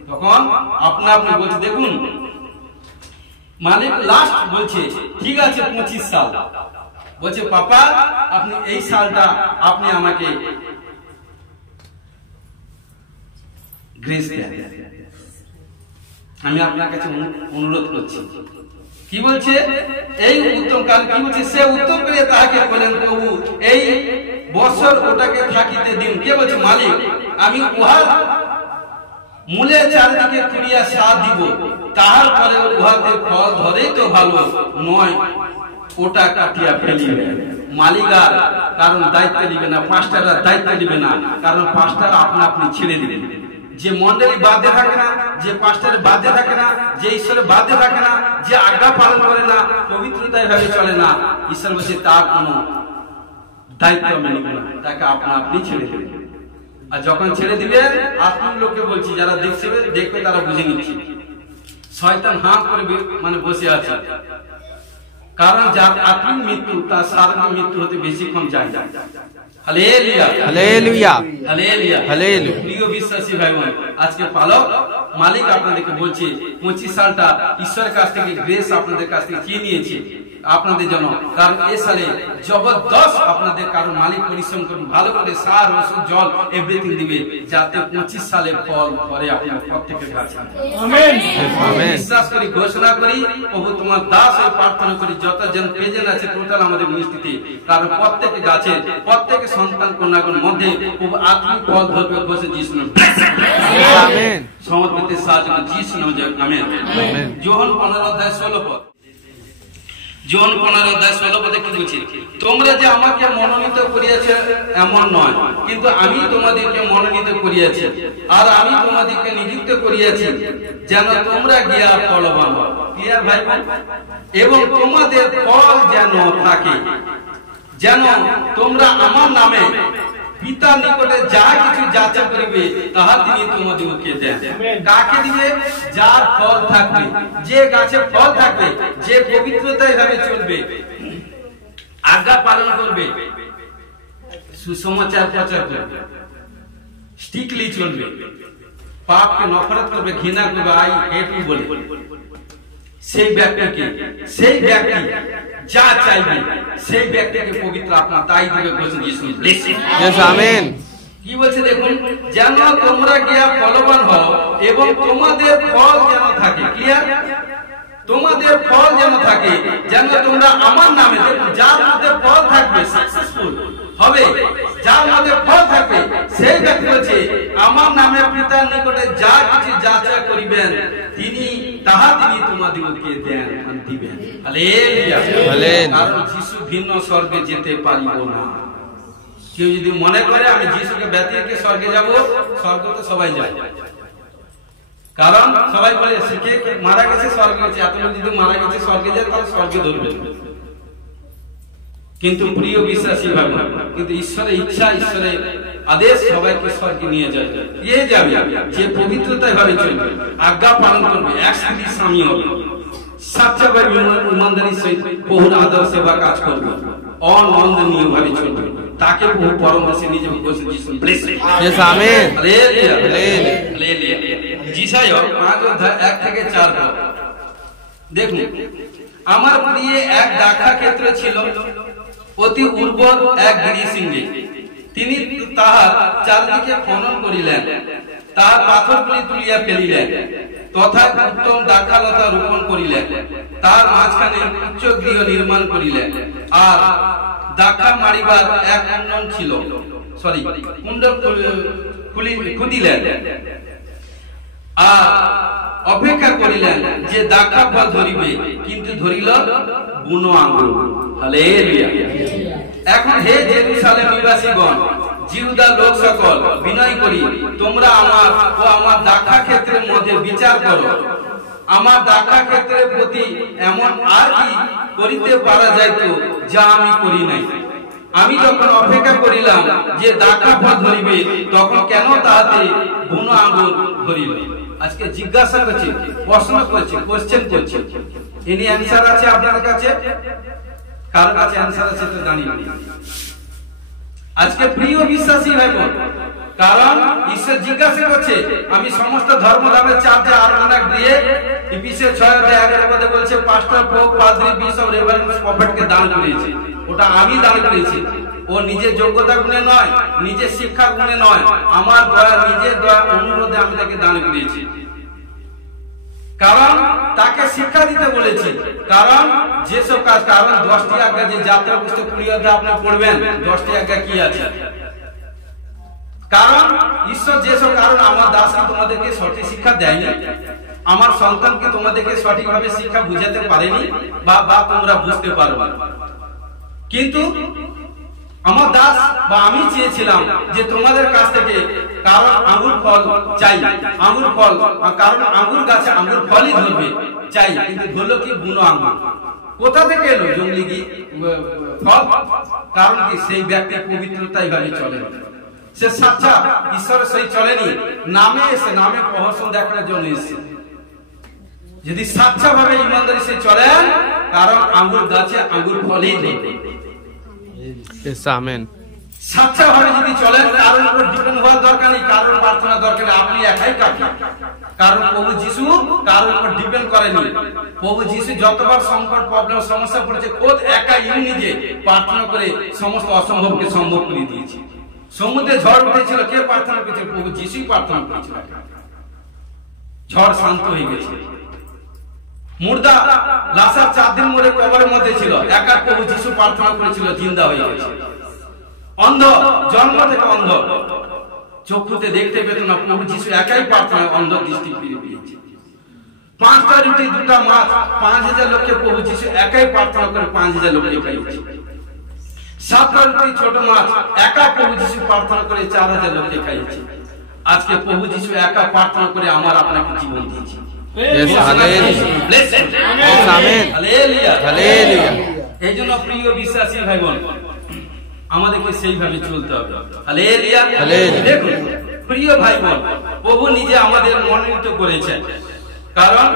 তখন আপনি বলছে, দেখুন মালিক লাস্ট বলছে, ঠিক আছে 25 সাল, বলছে পাপা আপনি এই সালটা আপনি আমাকে গ্রেস দেন, আমি আপনার কাছে অনুরোধ করছি। কি বলছে? এই উত্তম কাল কি বলছে? সে উত্তর করে তাহাকে বলেন, প্রভু এই বছর ওটাকে থাকিতে দিন। কে বলছে? মালিক। আমি উহার মূলে চারিদিকে তুলিয়া সার দিব, তাহার পরে উহাতে ফল ধরেই তো ভালো নয়, ওটা কাটিয়া ফেলিবে। মালিকার কারণ দায়িত্ব দিবে না, পাঁচটার দায়িত্ব দিবে না, কারণ পাঁচটার আপনি ছেড়ে দিবেন। যে মন্ডলী বাধ্যে থাকে না, যে পাঁচটার বাধ্যে থাকে না, যে ঈশ্বরের বাধ্যে থাকে না, যে আজ্ঞা পালন করে না, পবিত্রতায় ভাবে চলে না, ঈশ্বর বলছে তার কোনো দায়িত্ব আমি নিব না, তাকে আপনি ছেড়ে দেবেন। আর যখন ছেড়ে দিবেন, আপনি লোককে বলছি, যারা দেখবে তারা বুঝে নিচ্ছে, শয়তান হাঁ করে মানে বসে আছে, কারণ যার আপনি মৃত্যু তার সাধারণ মৃত্যু হতে বেশিক্ষণ যায় না। Hallelujah, hallelujah, hallelujah, hallelujah. প্রিয় বিশ্বাসী ভাই বোন, আজকে পালক মালিক আপনাদেরকে বলছে 25 সালটা ঈশ্বরের কাছ থেকে গ্রেস আপনাদের কাছ থেকে চেয়ে নিয়েছে আপনাদের জন্য, কারণ এ সালে জবরদস্ত আপনাদের, কারণ মালিক পরিশ্রম করুন, ভালো করে সার ওষুধ জল এভরিথিং দিবে, যাতে 25 সালে ফল ধরে আপনার প্রত্যেকের কাছে। Amen, amen. বিশ্বাস করি, ঘোষণা করি, প্রভু তোমার দাস হয়ে প্রার্থনা করি, যতজন প্রেজেন্ট আছে টোটাল আমাদের মিষ্টিতে, কারণ প্রত্যেক গাছে, প্রত্যেক সন্তান কন্যাগুলোর মধ্যে প্রভু আত্মিক ফল ধরবে, ঘোষে যিশু নামে। আমেন। সমর্পিত সাহায্য যিশু নামে, আমেন। যোহন 15:16 পদ, যোহন 15:16 পদে কি বলছে? তোমরা যে আমাকে মনোনীত করিয়াছে এমন নয়, কিন্তু আমি তোমাদেরকে মনোনীত করিয়াছি, আর আমি তোমাদেরকে নিযুক্ত করিয়াছি, যেন তোমরা গিয়া ফলবান হও। ক্লিয়ার ভাই বোন? এবং তোমাদের ফল যেন থাকে, যেন তোমরা আমার নামে পিতার নিকটে যা কিছু যাচা করিবে তাহা তিনি তোমাদেরকে দেন। কাকে দিবে? যার ফল থাকবে, যে গাছে ফল থাকবে, যে পবিত্রতায় ভাবে চলবে, আজ্ঞা পালন করবে, সুসমাচার প্রচার করবে, স্ট্রিক্টলি চলবে, পাপকে নফরত করবে, ঘৃণা করবে, আই হেট ইউ বলে, সেই ব্যক্তিকে, সেই ব্যক্তি যা চাইবে সেই ব্যক্তিকে পবিত্র আপনার তাই দিবে, বলছেন যিশু। আমেন। কি বলছে দেখুন? যেন তোমরা গিয়া ফলবান হও এবং তোমাদের ফল যেন থাকে। ক্লিয়ার? তোমাদের ফল যেন থাকে, যেন তোমরা আমার নামে, দেখুন যার মধ্যে ফল থাকবে সাকসেসফুল হবে, যার মধ্যে ফল থাকবে সেই ব্যক্তি বলছে আমার নামে পিতার নিকটে যা কিছু যাচা করিবেন তিনি তাহা তিনি তোমাদেরকে দেন, দিবেন। হালেলুয়া, কারণ যিশু ভিন্ন স্বর্গে যেতে পারিব না। কেউ যদি মনে করে আমি যিশুকে ব্যতি রেখে স্বর্গে যাব, স্বর্গ তো সবাই যায়, কারণ সবাই বলে কে মারা গেছে স্বর্গে গেছে, এত লোক যদি মারা গেছে স্বর্গে যায় তাহলে স্বর্গে ধরবে। কিন্তু প্রিয় বিশ্বাসী ভাই, কিন্তু ঈশ্বরের ইচ্ছা, ঈশ্বরের আদেশ সবাইকে স্বর্গে নিয়ে যাবে। যে পবিত্রতায় ভাবে চলবে, আজ্ঞা পালন করবে, এক স্ত্রী স্বামী হবে, সাচ্চা ভাবে ইমানদারির সহিত বহুর আদর সেবা কাজ করবে, অনন্দনীয় ভাবে চলবে, তাকে বহু পরমে নিজে বসে যিশু bless Yes, amen. Hallelujah Hallelujah. Hallelujah. যিশায় 5 অধ্যায় 1 থেকে 4 পদ। দেখুন, আমার প্রিয় এক দাক্ষা ক্ষেত্র ছিল, অতি উর্বর এক গিরিশৃঙ্গে। তিনি তাহার চারদিকে খনন করিলেন, তাহার পাথরগুলি তুলিয়া ফেলিলেন, তথা উত্তম দাক্ষালতা রোপণ করিলেন, তার মাঝখানে উচ্চ গৃহ নির্মাণ করিলেন, আর দাক্ষা মারিবার এক কুণ্ডল ছিল, কুণ্ডল খুদিলেন, আর অপেক্ষা করিলেন যে দাক্ষা ফল ধরিবে, কিন্তু ধরিল বুনো আঙ্গুর। হালেলুয়া। এখন হে জেরুসালেম নিবাসীগণ, জিহুদা লোক সকল, বিনয় করি তোমরা আমার ও আমার দাক্ষা ক্ষেত্রের মধ্যে বিচার করো। আমার দাক্ষা ক্ষেত্রের প্রতি এমন আর কি করিতে পারা যাইত যা আমি করি নাই? আমি যখন অপেক্ষা করিলাম যে দাক্ষা ফল ধরিবে, তখন কেন তাহাতে বুনো আঙ্গুর ধরিল? আজকে জিজ্ঞাসা করছি, প্রশ্ন করছি, কোশ্চেন করছি। এনি অ্যানসার আছে আপনার কাছে? কার কাছে অ্যানসার আছে তো জানি না। আজকে প্রিয় বিশ্বাসী ভাই বোন, কারণ ঈশ্বর জিজ্ঞাসা করছে, আমি সমস্ত ধর্মধামের চার্জে আর অনেক দিয়ে ইফিসিয়াস 6:11 বলছে, পাস্টর, পোপ, পাদ্রী, বিশপ, রেভারেন্ড, প্রফেটকে দান করেছে। ওটা আমি দান করেছি। ও নিজের যোগ্যতা গুণে নয়, নিজের শিক্ষা গুণে নয়, আমার দয়া, নিজের দয়া অনুরোধে আমি তাকে দান করেছি। কারণ তাকে শিক্ষা দিতে বলেছি, কারণ যেসব কাজ, কারণ 10টি আজ্ঞা, যে যাত্রা পুস্তক 20 অধ্যায় আপনি পড়বেন, 10টি আজ্ঞা কি আছে? কারণ ঈশ্বর যেসব, কারণ আমার দাসকে তোমাদেরকে সঠিক শিক্ষা দেয়নি, আমার সন্তানকে তোমাদেরকে সঠিকভাবে শিক্ষা বুঝাতে পারেনি, বা তোমরা বুঝতে পারবে। কিন্তু আমার দাস বা আমি চেয়েছিলাম যে তোমাদের কাছ থেকে, কারণ আঙ্গুর ফল চাই, আঙ্গুর ফল, কারণ আঙ্গুর গাছে আঙ্গুর ফলই ধরবে চাই, কিন্তু ধরলো কি বুনো আঙ্গুর। কোথা থেকে এলো জঙ্গলি ফল? কারণ কি সেই ব্যক্তি পবিত্রতাই ভাবে চলে, সে সাচ্চা ঈশ্বরের সেই চলেনি, নামে এসে, নামে প্রহসন দেখানোর জন্য এসে। যদি সাচ্চা ভাবে ইমানদারি সে চলেন, কারণ আঙ্গুর গাছে আঙ্গুর ফলই ধরবে। Yes, amen. সাচ্চা ভাবে যদি চলেন, কারোর উপর ডিপেন্ড হওয়ার দরকার নেই, কারোর প্রার্থনা দরকার নেই, আপনি একাই কাফি। কারণ প্রভু যিশু কারোর উপর ডিপেন্ড করেনি। প্রভু যিশু যতবার সংকট, প্রবলেম, সমস্যা পড়েছে, খোদ একা নিজে প্রার্থনা করে সমস্ত অসম্ভবকে সম্ভব করে দিয়েছে। সমুদ্রে ঝড় উঠেছিল, কে প্রার্থনা করেছিল? প্রভু যিশুই প্রার্থনা করেছিল, ঝড় শান্ত হয়ে গেছে। মুর্দা লাসার 4 দিন মরে কবরের মধ্যে ছিল, একা প্রভু যিশু প্রার্থনা করেছিল, জিন্দা হয়ে গেছে। অন্ধ, জন্ম থেকে অন্ধ, চক্ষুতে দেখতে পেত না, প্রভু যিশু একাই প্রার্থনা অন্ধ দৃষ্টি ফিরে পেয়েছে। 5টা রুটি 2টা মাছ, 5000 লোককে প্রভু যিশু একাই প্রার্থনা করে 5000 লোককে খাইয়েছে। 7টা রুটি ছোট মাছ, একা প্রভু যিশু প্রার্থনা করে 4000 লোককে খাইয়েছে। আজকে প্রভু যিশু একা প্রার্থনা করে আমার আপনাকে জীবন দিয়েছে। Yes, hallelujah. Yes, amen. Hallelujah, Hallelujah. এই জন্য প্রিয় বিশ্বাসী ভাই বোন, আমাদেরকে সেইভাবে চলতে হবে। Hallelujah, hallelujah. দেখুন প্রিয় ভাই বোন, প্রভু নিজে আমাদের মনোনীত করেছেন, কারণ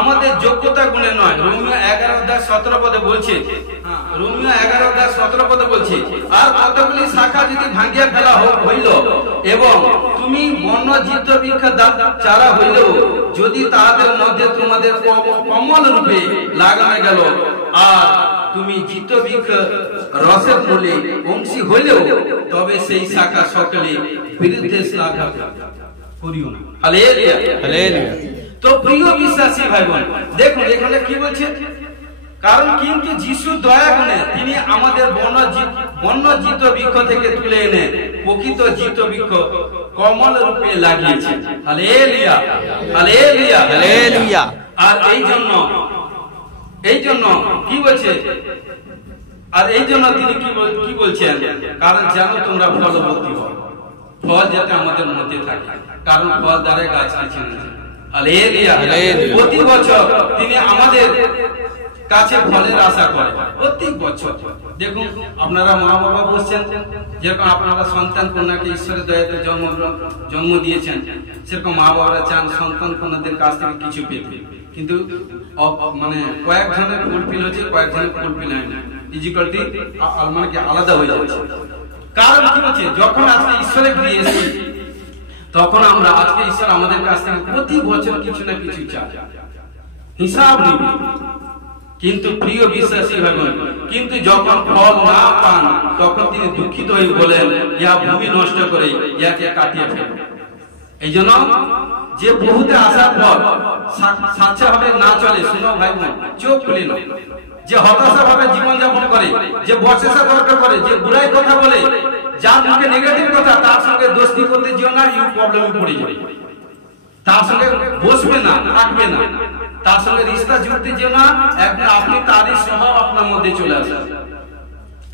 আমাদের যোগ্যতা গুণে নয়। রোমিও 11:17 বলছে, রোমিও 11:17 বলছে, আর কতগুলি শাখা যদি ভাঙিয়া ফেলা হইল, এবং তুমি বন্য জীব বৃক্ষ চারা হইলেও, যদি তাহাদের মধ্যে তোমাদের কমল রূপে লাগানো গেল, আর তুমি জিত বৃক্ষ রসের মূলে অংশী হইলেও, তবে সেই শাখা সকলে বিরুদ্ধে শ্লাঘা করিও না। Hallelujah, Hallelujah. তো প্রিয় বিশ্বাসী ভাই বোন, দেখুন এখানে কি বলছে, কারণ কিন্তু যিশু দয়া গুণে তিনি আমাদের বন্য জিত বৃক্ষ থেকে তুলে এনে প্রকৃত জিত বৃক্ষ কমল রূপে লাগিয়েছেন। Hallelujah, hallelujah, Hallelujah. আর এই জন্য কি বলছে, আর এই জন্য তিনি কি বলছেন, কারণ যেন তোমরা ফলবতী হও, ফল যাতে আমাদের মধ্যে থাকে, কারণ ফল দ্বারা গাছ কিছু না। হালেলুয়া। প্রতি বছর তিনি আমাদের কাছে ফলের আশা করে, প্রত্যেক বছর। দেখুন আপনারা মা বাবা বলছেন, যেরকম আপনারা সন্তান কন্যাকে ঈশ্বরের দয়াতে জন্ম দিয়েছেন, সেরকম মা বাবারা চান সন্তান কন্যাদের কাছ থেকে কিছু পেতে, কিন্তু মানে কয়েক ধরনের ফুলফিল হচ্ছে, কয়েক ধরনের ফুলফিল হয় না, ইজিক্যালটি মানে কি আলাদা হয়ে যাচ্ছে। কারণ কি হচ্ছে, যখন আজকে ঈশ্বরে ফিরে এসেছি, তখন আমরা আজকে ঈশ্বর আমাদের কাছ থেকে প্রতি বছর কিছু না কিছু চাই, হিসাব নিবে। কিন্তু প্রিয় বিশ্বাসী ভাই, কিন্তু যখন ফল না পান, তখন তিনি দুঃখিত হয়ে বলেন, ইয়া ভূমি নষ্ট করে ইয়াকে কাটিয়ে ফেলে। এই জন্য যে বহুতে আসার পর সাচ্চা ভাবে না চলে, শুনো ভাই বোন, চোখ খুলে নাও। যে হতাশা ভাবে জীবন যাপন করে, যে বর্ষা তর্ক করে, যে বুড়াই কথা বলে, যার মুখে নেগেটিভ কথা, তার সঙ্গে দোস্তি করতে যেও না, ইউ প্রবলেমে পড়ে যাবে। তার সঙ্গে বসবে না, থাকবে না, তার সঙ্গে রিশতা জুড়তে যেও না, একদিন আপনি তারই স্বভাব আপনার মধ্যে চলে আসবে।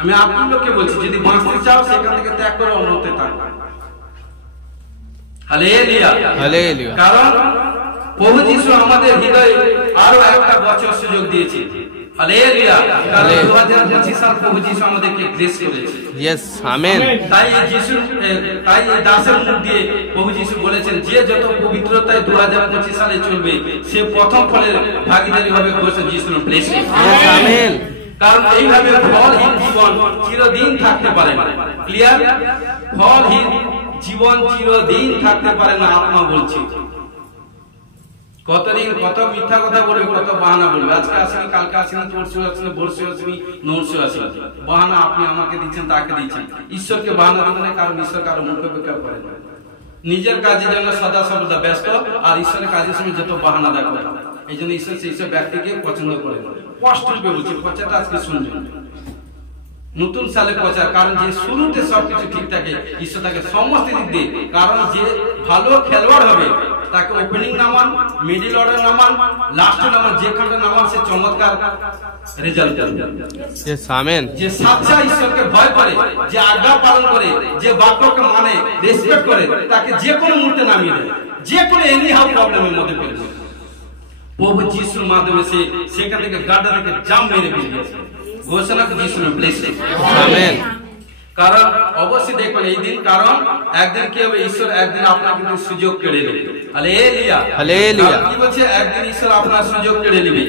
আমি আপনার লোককে বলছি, যদি বাঁচতে চাও সেখান থেকে ত্যাগ করে অন্যতে থাকবে। Hallelujah, hallelujah. কারণ প্রভু যীশু আমাদের হৃদয়ে আরো একটা বছর সুযোগ দিয়েছে। হালেলুয়া। কারণ 2025 সাল প্রভু যীশু আমাদেরকে গ্রেস করেছে। Yes, amen. তাই এই দাসের মুখ দিয়ে প্রভু যীশু বলেছেন, যে যত পবিত্রতায় 2025 সালে চলবে, সে প্রথম ফলের ভাগীদারি হবে যীশুর প্লেসে। Yes, amen. কারণ এইভাবে ফলহীন জীবন চিরদিন থাকতে পারে না। ক্লিয়ার? ফলহীন জীবন চিরদিন থাকতে পারে না, আত্মা বলছি। কতদিন কত মিথ্যা কথা বলবে, কত বাহানা বলবে, আজকে আসেনি, কালকে আসেনি, পরশু আসেনি, পরশু আসেনি, নরশু আসেনি, বাহানা আপনি আমাকে দিচ্ছেন, তাকে দিচ্ছেন। ঈশ্বরকে বাহানা দেবেন না, কারণ ঈশ্বর কারো মুখ অপেক্ষা করে না। নিজের কাজে যেন সদা সর্বদা ব্যস্ত, আর ঈশ্বরের কাজের সময় যত বাহানা দেখো। এই জন্য ঈশ্বর সেই সব ব্যক্তিকে পছন্দ করে না। কষ্ট রূপে বলছি, প্রচারটা আজকে শুনবেন, নতুন সালে প্রচার। কারণ যে শুরুতে সবকিছু ঠিক থাকে, ঈশ্বর তাকে সমস্ত দিক দিয়ে, কারণ যে ভালো খেলোয়াড় হবে তাকে ওপেনিং নামান, মিডল অর্ডার নামান, লাস্ট নামান, যেখানে নামান সে চমৎকার রেজাল্ট করবে। Yes, amen. যে সাচ্চা ঈশ্বরকে ভয় করে, যে আজ্ঞা পালন করে, যে বাক্যকে মানে, রেসপেক্ট করে, তাকে যে কোনো মুহূর্তে নামিয়ে দেয়, যে কোনো এনি হাউ প্রবলেমের মধ্যে পড়ে যায়। প্রভু যিশুর মাধ্যমে সে সেখান থেকে গাড্ডা থেকে জাম মেরে বেরিয়েছে। ঘোষণা যিশুর ব্লেসিং। আমেন। কারণ অবশ্যই দেখবেন এই দিন, কারণ একদিন কি হবে, ঈশ্বর একদিন আপনার কিন্তু সুযোগ কেড়ে নেবে। Hallelujah, hallelujah. কি বলছে, একদিন ঈশ্বর আপনার সুযোগ কেড়ে নেবে।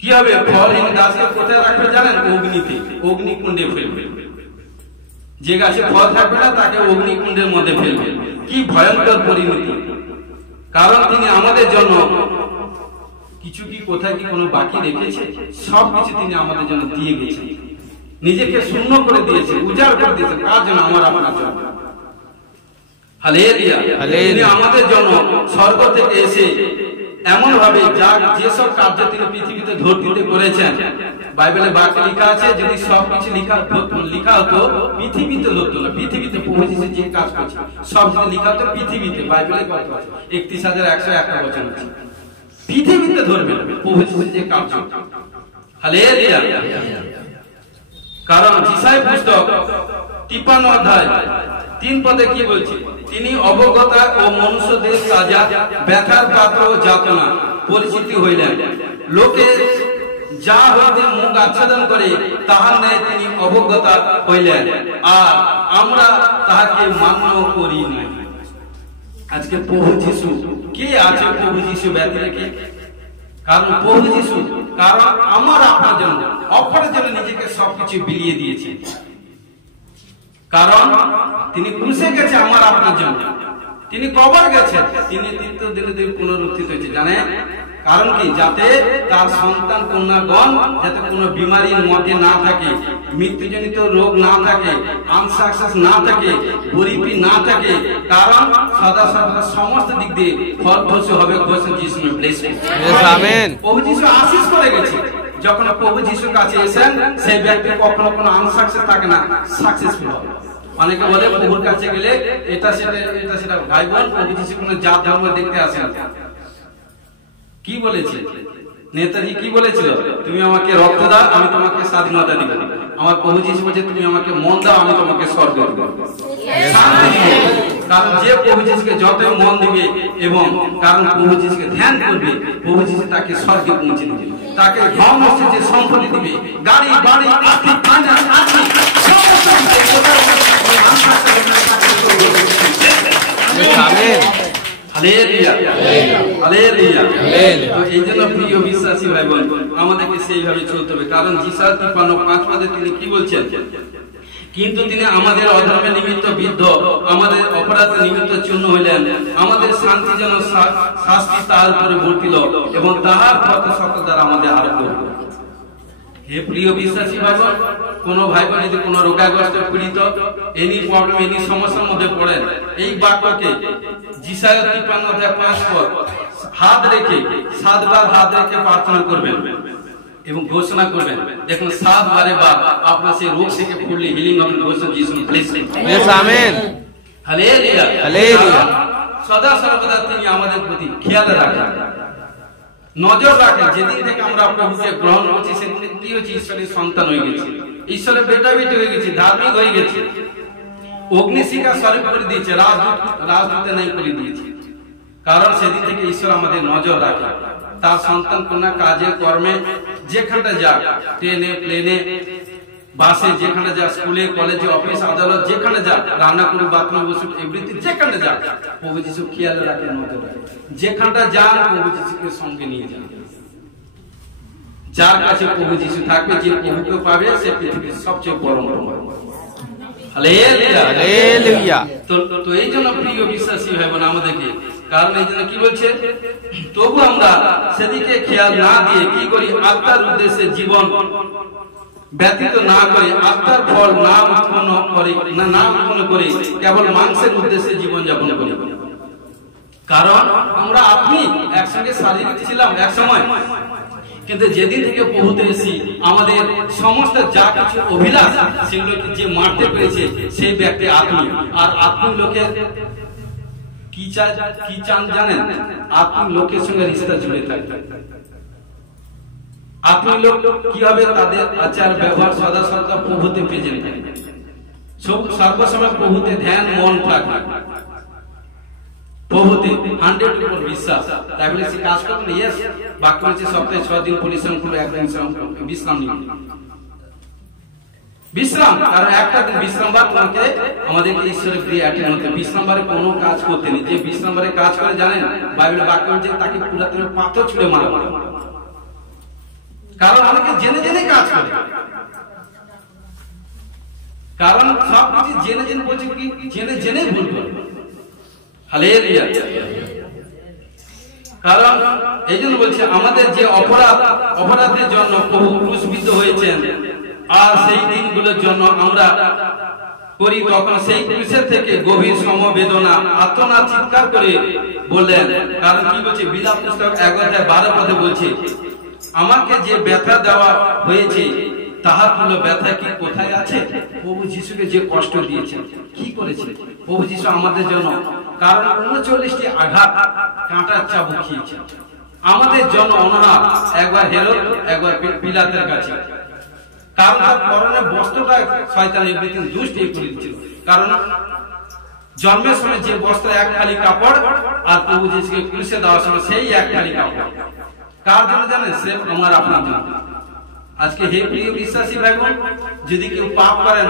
কি হবে, ফলহীন গাছকে কোথায় রাখবে জানেন? অগ্নিতে, অগ্নিকুণ্ডে ফেলবে। যে গাছে ফল থাকবে না তাকে অগ্নিকুণ্ডের মধ্যে ফেলবে। কি ভয়ঙ্কর পরিণতি! কারণ তিনি আমাদের জন্য কিছু কি কোথায় কি কোনো বাকি রেখেছে? সবকিছু তিনি আমাদের জন্য দিয়ে গেছেন, নিজেকে শূন্য করে দিয়েছে, উজাড় করে দিয়েছে। কার জন্য? আমার আপনার জন্য। Hallelujah, hallelujah. তিনি আমাদের জন্য স্বর্গ থেকে এসে এমন ভাবে যেসব কার্য তিনি পৃথিবীতে ধরতে করেছেন, বাইবেলে বাক্যে লেখা আছে, যদি সবকিছু লেখা হতো পৃথিবীতে হতো না। পৃথিবীতে প্রভু যীশু যে কাজ করছে সব যদি লেখা হতো পৃথিবীতে, বাইবেলে কত আছে? 31,101 বছর আছে। পৃথিবীতে ধরবে প্রভু যীশু যে কাজ। হালেলুয়া। কারণ যিশায় পুস্তক 53 অধ্যায় 3 পদে কি বলছে? তিনি অবগতা ও মনুষ্যদের সাজা, ব্যথার পাত্র ও যাতনা পরিচিতি হইলেন। লোকে যা হইতে মুখ আচ্ছাদন করে, তাহার ন্যায় তিনি অবগতা হইলেন, আর আমরা তাহাকে মান্য করি নাই। আজকে প্রভু যীশু কে আছে? প্রভু যীশু ব্যথা রেখে, কারণ প্রভু যীশু, কারণ আমার আপনার জন্য, অপরের জন্য নিজেকে সবকিছু বিলিয়ে দিয়েছে। কারণ তিনি ক্রুশে গেছে আমার আপনার জন্য, তিনি কবর গেছেন, তিনি তৃতীয় দিনে পুনরুত্থিত হয়েছে। জানেন কারণ কি? যাতে তার সন্তান কন্যাগণ যাতে কোনো বিমারির মধ্যে না থাকে, মৃত্যুজনিত রোগ না থাকে, আনসাকসেস না থাকে, গরিবি না থাকে। কারণ সদা সদা সমস্ত দিক দিয়ে ফলপ্রসূ হবে। ঘোষণা যিশুর ব্লেসিং। আমেন। প্রভু যীশু আশীষ করে গেছে। যখন প্রভু যিশুর কাছে এসেন, সেই ব্যক্তি কখনো কোনো আনসাকসেস থাকে না, সাকসেসফুল হবে। অনেকে বলে প্রভুর কাছে গেলে এটা সেটা ভাই বোন, প্রভু যীশু কোনো জাত ধর্ম দেখতে আসেন। কি বলেছে? নেতাজি কি বলেছিল? তুমি আমাকে রক্ত দাও, আমি তোমাকে স্বাধীনতা দিব। আমার প্রভু যিশু বলছে তুমি আমাকে মন দাও, আমি তোমাকে স্বর্গ দিব। কারণ যে প্রভু যিশুকে যত মন দিবে এবং কারণ প্রভু যিশুকে ধ্যান করবে, প্রভু যিশু তাকে স্বর্গে পৌঁছে দিবে, তাকে ধন যে সম্পত্তি দিবে, গাড়ি বাড়ি আর্থিক ফাইন্যান্স আর্থিক সমস্ত প্রিয় বিশ্বাসী ভাই বোন, আমাদেরকে সেইভাবে চলতে হবে। কারণ যিশা 53:5 তিনি কি বলছেন? কিন্তু তিনি আমাদের অধর্মের নিমিত্ত বিদ্ধ, আমাদের অপরাধের নিমিত্ত চূর্ণ হইলেন, আমাদের শান্তি যেন শাস্তি তাহার উপরে বর্তিল এবং তাহার ক্ষত সকল দ্বারা আমাদের আরোগ্য হল। হে প্রিয় বিশ্বাসী ভাই বোন, কোন ভাই বোন যদি কোন রোগাগ্রস্ত পীড়িত, এনি প্রবলেম এনি সমস্যার মধ্যে পড়েন, এই বাক্যকে যিশা 53:5 হাত রেখে 7 বার হাত রেখে প্রার্থনা করবেন এবং ঘোষণা করবেন। দেখুন 7 বারে বার আপনার সেই রোগ থেকে ফুললি হিলিং হবে। ঘোষণা যিশু প্লিজ আমেন, হালেলুয়া হালেলুয়া। সদা সর্বদা তিনি আমাদের প্রতি খেয়াল রাখেন, নজর রাখেন। যেদিন থেকে আমরা প্রভুকে গ্রহণ করছি সেদিন কি হচ্ছে? ঈশ্বরের সন্তান হয়ে গেছে, ঈশ্বরের বেটা বেটি হয়ে গেছে, ধার্মিক হয়ে গেছে, অগ্নিশিখা স্বরূপ করে দিয়েছে, রাজদূতে নাই করে দিয়েছে। কারণ সেদিন থেকে ঈশ্বর আমাদের নজর রাখে, তার সন্তান কোনা কাজে কর্মে যেখানটা যাক, ট্রেনে প্লেনে বাসে যেখানে যাক, স্কুলে কলেজে অফিস আদালত যেখানে যাক, রান্না করে বাথরুম বসে এভরিথিং যেখানে যাক, প্রভু যিশু খেয়াল রাখে, নজর রাখে। যেখানটা যান প্রভু যিশুকে সঙ্গে নিয়ে যান। যার কাছে প্রভু যিশু থাকবে, যে প্রভুকে পাবে, সে পৃথিবীর সবচেয়ে বড় হালেলুয়া হালেলুয়া। তো এই জন্য প্রিয় বিশ্বাসী ভাই বোন আমাদেরকে, কারণ এই জন্য কি বলছে? তবু আমরা সেদিকে খেয়াল না দিয়ে কি করি? আত্মার উদ্দেশ্যে জীবন ব্যতীত না করে, আত্মার ফল না উৎপন্ন করে কেবল মাংসের উদ্দেশ্যে জীবন যাপন করি। কারণ আমরা আপনি একসঙ্গে শারীরিক ছিলাম এক সময়, কিন্তু যেদিন থেকে প্রভুতে এসেছি আমাদের সমস্ত যা কিছু অভিলাষ সেগুলোকে যে মারতে পেরেছে সেই ব্যক্তি আত্মীয়। আর আত্মীয় লোকের কি চান জানেন? আত্মীয় লোকের সঙ্গে রিশতা জুড়ে থাকে। আত্মীয় লোক কি হবে? তাদের আচার ব্যবহার সদা সর্বদা প্রভুতে প্রেজেন্ট থাকে, সর্বসময় প্রভুতে ধ্যান মন থাকে, প্রভুতে 100% বিশ্বাস। তাই বলে সে কাজ করবে না। ইয়েস, বাক্য হচ্ছে সপ্তাহে 6 দিন পরিশ্রম করবে, একদিন বিশ্রাম নিবে। বিশ্রাম, কারণ একটা দিন বিশ্রাম বার তোমাকে আমাদেরকে ঈশ্বরের প্রিয় অ্যাটেন্ড হতে। বিশ্রাম বারে কোনো কাজ করতে নেই। যে বিশ্রাম বারে কাজ করে জানেন, বাইবেলের বাক্য হচ্ছে তাকে পুরাতনের পাথর ছুঁড়ে মারা। কারণ অনেকে জেনে জেনে কাজ করে, কারণ সব কিছু জেনে জেনে বলছে কি? জেনে জেনে ভুল করে। হালেলুয়া। কারণ এই জন্য বলছে আমাদের যে অপরাধের জন্য প্রভু ক্রুশবিদ্ধ হয়েছেন, আর সেই দিনগুলোর জন্য আমরা করি, তখন সেই ক্রুশের থেকে গভীর সমবেদনা আর্তনাদ চিৎকার করে বললেন। কারণ কি বলছে? বিলাপ পুস্তক 11:12 বলছে, আমাকে যে ব্যথা দেওয়া হয়েছে তাহার কোনো ব্যথা কি কোথায় আছে? প্রভু যিশুকে যে কষ্ট দিয়েছেন, কি করেছে প্রভু যিশু আমাদের জন্য? কারণ 39টি আঘাত, কাঁটার চাবুক খেয়েছে আমাদের জন্য অনাহার, একবার হেরোদ একবার পিলাতের কাছে। কারণ তার পরনের বস্ত্রটা শয়তান এভরিথিং দুষ্ট করে দিয়েছিল। কারণ জন্মের সময় যে বস্ত্র এক খালি কাপড়, আর প্রভু যিশুকে ক্রুশে দেওয়ার সময় সেই এক খালি কাপড়। কার জন্য জানেন? সে আমার আপনার জন্য। আজকে হে প্রিয় বিশ্বাসী ভাই বোন, যদি কেউ পাপ করেন,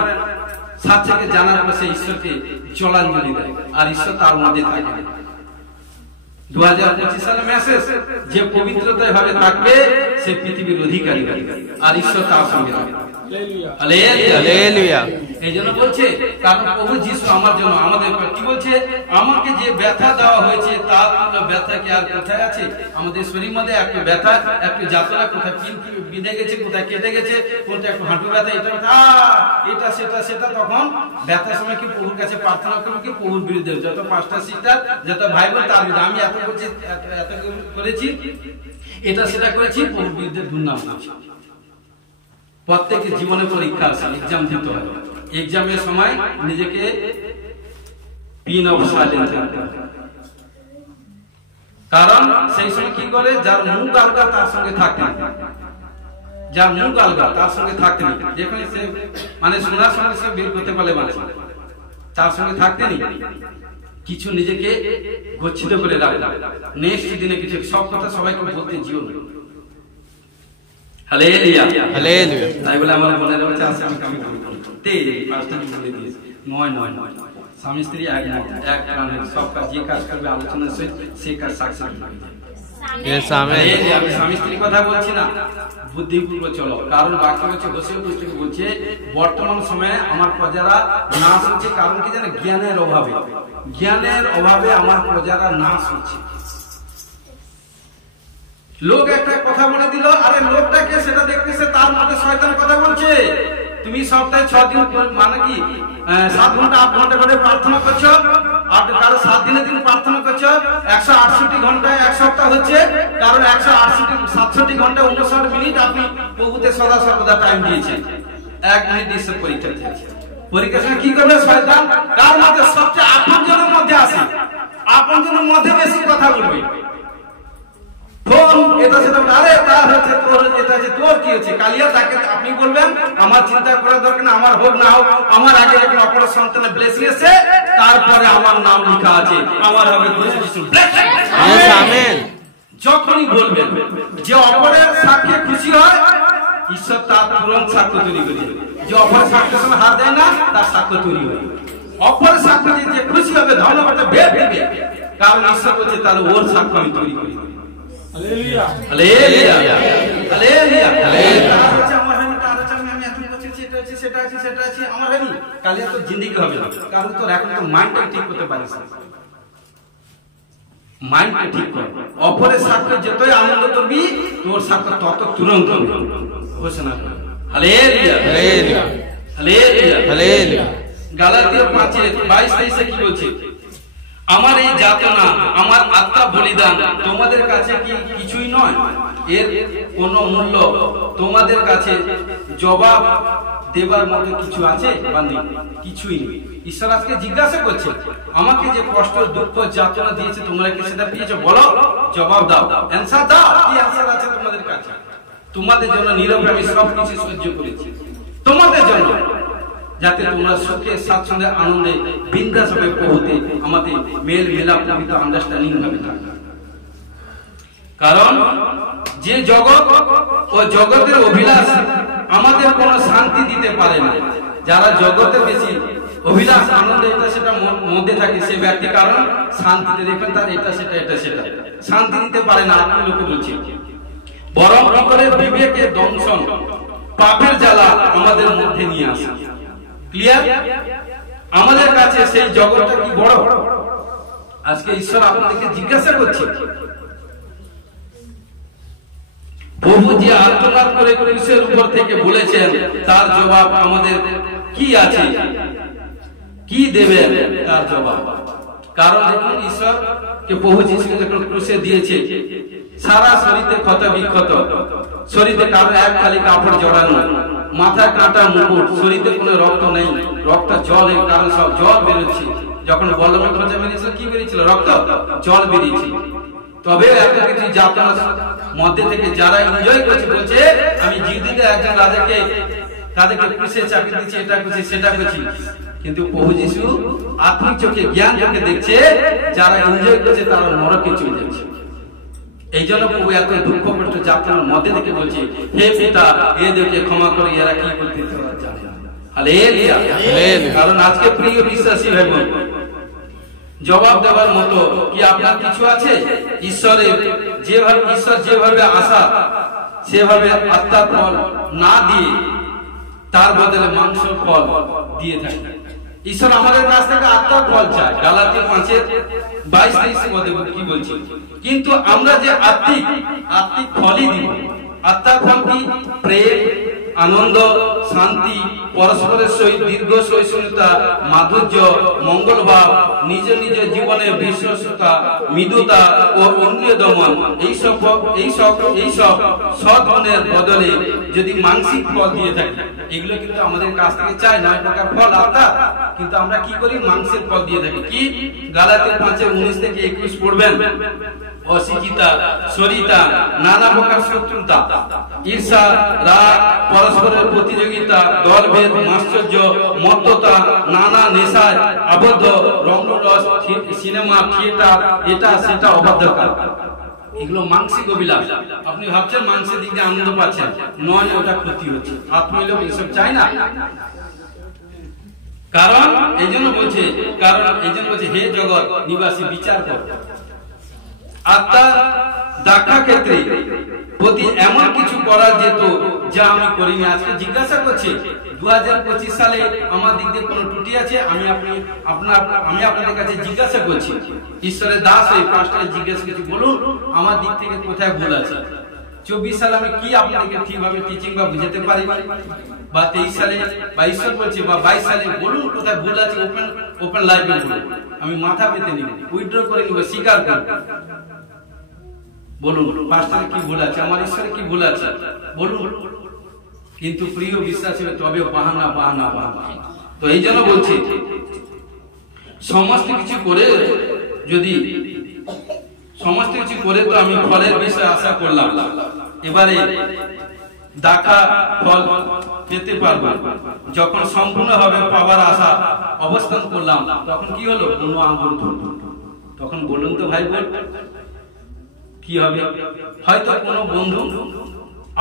সাথে থেকে জানার পর সে ঈশ্বরকে জলাঞ্জলি দেয়, আর ঈশ্বর তার মধ্যে থাকে। 2025 সালে মেসেজ, যে পবিত্রতায় ভাবে থাকবে সে পৃথিবীর অধিকারী, আর ঈশ্বর তার সঙ্গে থাকবে। হালেলুয়া। এই জন্য বলছে, কারণ প্রভু যিশু আমার জন্য, আমাদের কি বলছে? আমাকে যে ব্যথা দেওয়া হয়েছে তার কোনো ব্যথা কি আর কোথায় আছে? আমাদের শরীর মধ্যে একটা ব্যথা, একটা যাতনা, কোথায় কি বিঁধে গেছে, কোথায় কেটে গেছে, কোনটা একটু হাঁটু ব্যথা, এটা সেটা। তখন ব্যথার সময় কি প্রভুর কাছে প্রার্থনা করবো কি? প্রভুর বিরুদ্ধে যত পাঁচটা সিস্টার, যত ভাই বোন, তার বিরুদ্ধে আমি এত করছি, এত করেছি, এটা সেটা করেছি, প্রভুর বিরুদ্ধে দুর্নাম করছি। প্রত্যেকের জীবনে পরীক্ষা আছে, এক্সাম দিতে হবে। এক্সামের সময় নিজেকে পিন অফ সাইলেন্স রাখতে হবে। কারণ সেই সময় কি করে, যার মুখ আলগা তার সঙ্গে থাকে না, যার মুখ আলগা তার সঙ্গে থাকতে নেই, যেখানে সে মানে শোনার সঙ্গে সে বের করতে পারলে মানুষ তার সঙ্গে থাকতে নেই, কিছু নিজেকে গচ্ছিত করে রাখে, নেক্সট দিনে কিছু সব কথা সবাইকে বলতে জিও না। Hallelujah hallelujah. তাই বলে আমার মনে রয়েছে আছে আমি কামি করতে পাঁচটা বলে দিয়েছি, নয় স্বামী স্ত্রী এক প্রাণের সব কাজ, যে কাজ করবে আলোচনা সে কাজ সাকসেস হয়ে যায়। আমি স্বামী স্ত্রীর কথা বলছি না, বুদ্ধিপূর্বক চলো, কারণ বাক্য হচ্ছে হোসেয়া পুস্তকে বলছে বর্তমান সময়ে আমার প্রজারা নাশ হচ্ছে, কারণ কি জানে, জ্ঞানের অভাবে আমার প্রজারা নাশ হচ্ছে। লোক একটা কথা বলে দিল, আরে লোকটাকে সেটা দেখতেছে, তার মধ্যে শয়তান কথা বলছে। তুমি সপ্তাহে 6 দিন মানে কি 7 ঘন্টা 8 ঘন্টা করে প্রার্থনা করছো, আর কারো 7 দিনে দিন প্রার্থনা করছো, 168 ঘন্টায় এক সপ্তাহ হচ্ছে, কারণ 167 ঘন্টা 59 মিনিট আপনি প্রভুতে সদা সর্বদা টাইম দিয়েছেন। 1 মিনিট দিচ্ছে পরীক্ষা দিয়েছে, পরীক্ষা কি করবে শয়তান, কার মধ্যে সবচেয়ে আপনজনের মধ্যে আসে, আপনজনের মধ্যে বেশি কথা বলবে। এটা সেটা, আরে তার হচ্ছে তোর, এটা হচ্ছে তোর কি হচ্ছে কালিয়া, তাকে আপনি বলবেন আমার চিন্তা করার দরকার না, আমার হোক না হোক, আমার আগে যখন অপর সন্তানের ব্লেসিং এসে তারপরে আমার নাম লেখা আছে, আমার হবে আমেন। যখনই বলবেন যে অপরের সাক্ষে খুশি হয়, ঈশ্বর তার তুরন্ত সাক্ষ্য তৈরি করে, যে অপরের সাক্ষের সঙ্গে হাত দেয় না তার সাক্ষ্য তৈরি হয়, অপরের সাক্ষ্য যে খুশি হবে ধন্যবাদ বের দেবে, কারণ ঈশ্বর বলছে তাহলে ওর সাক্ষ্য আমি তৈরি করি। Hallelujah hallelujah hallelujah hallelujah. আমার হয়নি, তার হচ্ছে আমি এখন বলছি সেটা আছে সেটা আছে সেটা আছে, আমার হয়নি, কাল তো জিন্দেগি হবে না, কারণ তোর এখন তো মাইন্ডটা ঠিক করতে পারিস না, মাইন্ডটা ঠিক কর, অপরের সাক্ষ্য যতই আনন্দ করবি তোর সাক্ষ্য তত তুরন্ত ঘোষণা কর। Hallelujah hallelujah hallelujah hallelujah. গালাতীয় 5:22-23 কি বলছে, আমার এই যাতনা, আমার আত্মা বলিদান তোমাদের কাছে কি কিছুই নয়, এর কোন মূল্য তোমাদের কাছে জবাব দেবার মতো কিছু আছে বা নেই? কিছুই নেই। ঈশ্বর আজকে জিজ্ঞাসা করছে, আমাকে যে কষ্ট দুঃখ যাতনা দিয়েছে তোমরা কি সেটা পেয়েছো? বলো, জবাব দাও, অ্যানসার দাও, কি অ্যানসার আছে তোমাদের কাছে? তোমাদের জন্য নীরবে আমি সব কিছু সহ্য করেছি, তোমাদের জন্য, যাতে তোমরা সুখে স্বাচ্ছন্দ্যে আনন্দে বিন্দাস হবে প্রভুতে আমাদের মেল মেলাপ পবিত্র আন্ডারস্ট্যান্ডিং ভাবে থাকে। কারণ যে জগৎ ও জগতের অভিলাষ আমাদের কোনো শান্তি দিতে পারে না। যারা জগতে বেশি অভিলাষ আনন্দ এটা সেটা মধ্যে থাকে সে ব্যক্তি, কারণ শান্তিতে দেখবেন তার এটা সেটা শান্তি দিতে পারে না। আপনি লোকে বলছি বরং করে বিবেকের দংশন, পাপের জ্বালা আমাদের মধ্যে নিয়ে আসে। ক্লিয়ার? আমাদের কাছে সেই জগৎটা কি বড়? আজকে ঈশ্বর আপনাদেরকে জিজ্ঞাসা করছে, প্রভু যে আত্মনাদ করে ক্রুশের উপর থেকে বলেছেন তার জবাব আমাদের কি আছে, কি দেবে তার জবাব? কারণ যখন ঈশ্বরকে প্রভু যিশু যখন ক্রুশে দিয়েছে, সারা শরীরে ক্ষত বিক্ষত, শরীরে কারো এক খালি কাপড় জড়ানো, মাথা কাটা মুকুট, শরীরে কোনো রক্ত নেই, রক্ত জল, কারণ সব জল বেরোচ্ছে। যখন বল্লভের খোঁজা বেরিয়েছিল কি বেরিয়েছিল? রক্ত, জল বেরিয়েছে। তবে এত কিছু যাতনার মধ্যে থেকে যারা এনজয় করছে, বলছে আমি জিদিতে একজন রাজাকে তাদেরকে খুশি চাকরি দিচ্ছি, এটা খুশি সেটা খুশি, কিন্তু প্রভু যিশু আত্মিক চোখে জ্ঞান চোখে দেখছে যারা এনজয় করছে তারা নরকে চলে যাচ্ছে। এই জন্য প্রভু এত দুঃখ কষ্ট যাতনার মধ্যে থেকে বলছে, হে পিতা এদেরকে ক্ষমা করে, এরা কি করতে জানে না। Hallelujah hallelujah. কারণ আজকে প্রিয় বিশ্বাসী ভাই বোন, জবাব দেওয়ার মতো কি আপনার কিছু আছে? ঈশ্বর যেভাবে আশা সেভাবে আত্মার ফল না দিয়ে তার বদলে মাংসের ফল দিয়ে থাকে। ঈশ্বর আমাদের কাছ থেকে আত্মার ফল চায়। গালাতীয় 5:22-23 কি বলছে? কিন্তু আমরা যে আত্মিক ফলই দিব। আত্মার ফল কি? প্রেম, আনন্দ, শান্তি, পরস্পরের সহিত দীর্ঘ সহিষ্ণুতা, মাধুর্য, মঙ্গলভাব, নিজ নিজ জীবনে বিশ্বস্ততা, মৃদুতা ও ইন্দ্রিয় দমন, এইসব সদ্গুণের বদলে যদি মানসিক ফল দিয়ে থাকে, এগুলো কিন্তু আমাদের কাছ থেকে চায় 9 প্রকার ফল আত্মা, কিন্তু আমরা কি করি? মাংসের ফল দিয়ে থাকি। কি? গালাতিয়া 5:19 থেকে 21 পড়বেন। অশিক্ষিতা, সরিতা, নানা প্রকার শত্রুতা, ঈর্ষা, রাগ, পরস্পরের প্রতিযোগিতা, দলভেদ, মাশ্চর্য, মত্ততা, নানা নেশায় আবদ্ধ, রঙ্গরস, সিনেমা, থিয়েটার, এটা সেটা অবাধ্যতা, এগুলো মানসিক অভিলাষ। আপনি ভাবছেন মানসিক দিক দিয়ে আনন্দ পাচ্ছেন, নয়, ওটা ক্ষতি হচ্ছে। আত্মীয় এসব চায় না। কারণ এই জন্য বলছে হে জগৎ নিবাসী বিচার কর। আত্মা দেখা ক্ষেত্রে প্রতি এমন কিছু করা যেত যা আমি করিনি। আজকে জিজ্ঞাসা করছি 2025 সালে আমার দিক দিয়ে কোনো ত্রুটি আছে? আমি আপনাদের কাছে জিজ্ঞাসা করছি, ঈশ্বরের দাস হয়ে 5টায় জিজ্ঞাসা করছি, বলুন আমার দিক থেকে কোথায় ভুল আছে? 24 সালে আমি কি আপনাদেরকে ঠিকভাবে টিচিং বা বুঝাতে পারিনি? বা 23 সালে বা ঈশ্বর বলছে বা 22 সালে বলুন কোথায় ভুল আছে? ওপেন লাইভে বলুন, আমি মাথা পেতে নিব, উইথড্র করে নিব, স্বীকার করব। বলুন পাস্টরে কি ভুল আছে, আমার ঈশ্বরে কি ভুল আছে বলুন। কিন্তু প্রিয় বিশ্বাসী তবে বাহানা। তো এই জন্য বলছি সমস্ত কিছু করে তো আমি ফলের বিষয়ে আশা করলাম, এবারে দেখা ফল পেতে পারবো। যখন সম্পূর্ণভাবে পাওয়ার আশা অবস্থান করলাম, তখন কি হলো? কোনো আঙ্গুল ধরল। তখন বলুন তো ভাই বোন কি হবে? হয়তো কোনো বন্ধু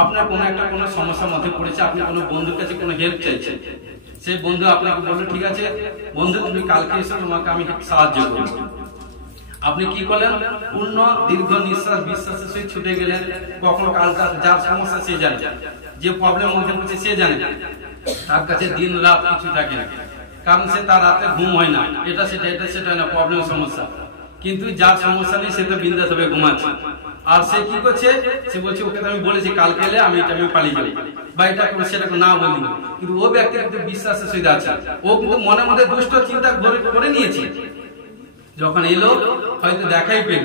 আপনার কোনো সমস্যার মধ্যে পড়েছে, আপনি কোনো বন্ধুর কাছে কোনো হেল্প চাইছেন, সেই বন্ধু আপনাকে বললো ঠিক আছে বন্ধু তুমি কালকে এসে তোমাকে আমি সাহায্য করব। আপনি কি করলেন? পূর্ণ দীর্ঘ নিঃশ্বাস বিশ্বাসের সহিত ছুটে গেলেন। কখন কালটা যার সমস্যা সে জানে, যে প্রবলেম মধ্যে পড়ছে সে জানে, তার কাছে দিন রাত কিছু থাকে না, কারণ সে তার রাতে ঘুম হয় না, এটা সেটা না, প্রবলেম সমস্যা। কিন্তু যার সমস্যা নেই সে তো বিন্দাস হবে ঘুমাচ্ছে। আর সে কি করছে? সে বলছে ওকে আমি বলেছি কালকে এলে আমি পালিয়ে যাবো বা এটা করে সেটা না বলি, কিন্তু ও ব্যক্তি কিন্তু বিশ্বাসের সহিত আছে, ও কিন্তু মনে মধ্যে দুষ্ট চিন্তা করে নিয়েছে। যখন এলো হয়তো দেখাই পেল,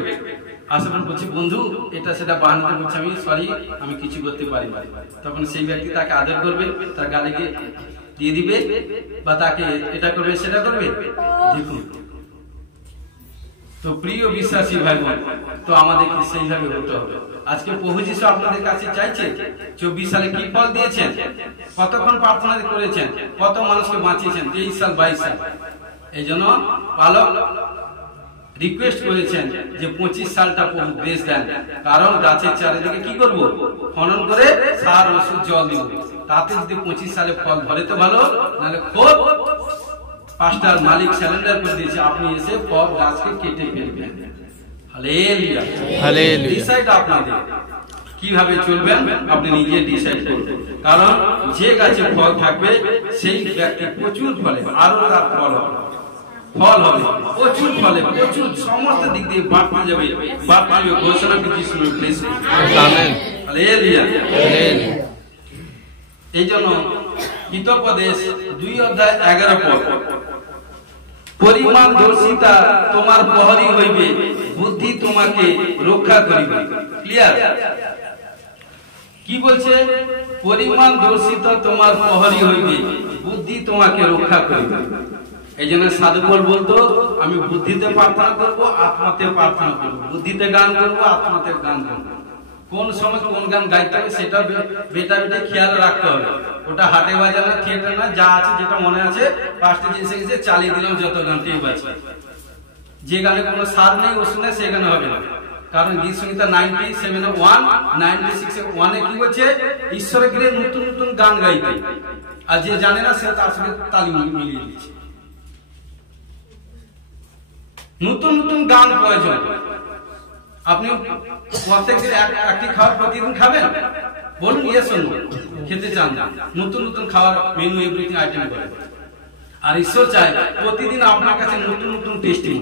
আশেপাশে বলছি বন্ধু এটা সেটা বাহানা করছে, আমি সরি আমি কিছু করতে পারি। তখন সেই ব্যক্তি তাকে আদর করবে, তার গালে গিয়ে দিয়ে দিবে বা তাকে এটা করবে সেটা করবে। দেখুন তো প্রিয় বিশ্বাসী ভাই বোন, তো আমাদেরকে সেইভাবে হতে হবে। আজকে প্রভু যিশু আপনাদের কাছে চাইছে 24 সালে কি ফল দিয়েছেন, কতক্ষণ প্রার্থনা করেছেন, কত মানুষকে বাঁচিয়েছেন, 23 সাল 22 সাল। এই জন্য পালক রিকোয়েস্ট করেছেন যে 25 সালটা প্রভু গ্রেস দেন, কারণ গাছের চারিদিকে কি করব? খনন করে সার ওষুধ জল দিব, তাতে যদি 25 সালে ফল ধরে তো ভালো, নাহলে খুব পাঁচটার মালিক স্যালেন্ডার করে দিয়েছে, আপনি এসে ফল গাছকে কেটে ফেলবেন। Hallelujah, hallelujah. ডিসাইড আপনাদের কিভাবে চলবেন আপনি নিজে ডিসাইড করবেন, কারণ যে গাছে ফল থাকবে সেই ব্যক্তি প্রচুর ফলে, আরো তার ফল হবে প্রচুর ফলে, প্রচুর সমস্ত দিক দিয়ে বাড়তে যাবে ঘোষণা করছি শুনুন প্লিজ। Amen, hallelujah, hallelujah. এই জন্য হিতোপদেশ 2:11 পদ, পরিমাণ দর্শিতা তোমার প্রহরী হইবে, বুদ্ধি তোমাকে রক্ষা করিবে। ক্লিয়ার? কি বলছে? পরিমাণ দর্শিতা তোমার প্রহরী হইবে, বুদ্ধি তোমাকে রক্ষা করিবে। এই জন্য সাধুপল বলতো আমি বুদ্ধিতে প্রার্থনা করবো, আত্মাতে প্রার্থনা করবো, বুদ্ধিতে গান করবো, আত্মাতে গান করবো। কোন সময় কোন গান গাইতে হবে সেটা বেটা খেয়াল রাখতে হবে। ওটা হাটে বাজার না, থিয়েটার না, যা আছে যেটা মনে আছে পাঁচটা জিনিস এসে চালিয়ে দিলাম, যত গানটি বাজে। যে গানে কোনো সার নেই ওষুধ নেই সে গানে হবে না, কারণ গীত সংহিতা 97:1 96:1 কি বলছে? ঈশ্বরের গৃহে নতুন নতুন গান গাইতে, আর যে জানে না সে তার সঙ্গে তালি মিলিয়ে দিচ্ছে। নতুন নতুন গান প্রয়োজন। আপনি প্রত্যেকদিন একটি খাবার প্রতিদিন খাবেন? বলুন ইয়েস অর নো। খেতে চান না, নতুন নতুন খাবার মেনু এভরিথিং আইটেম করে। আর ঈশ্বর চায় প্রতিদিন আপনার কাছে নতুন নতুন টেস্টিং।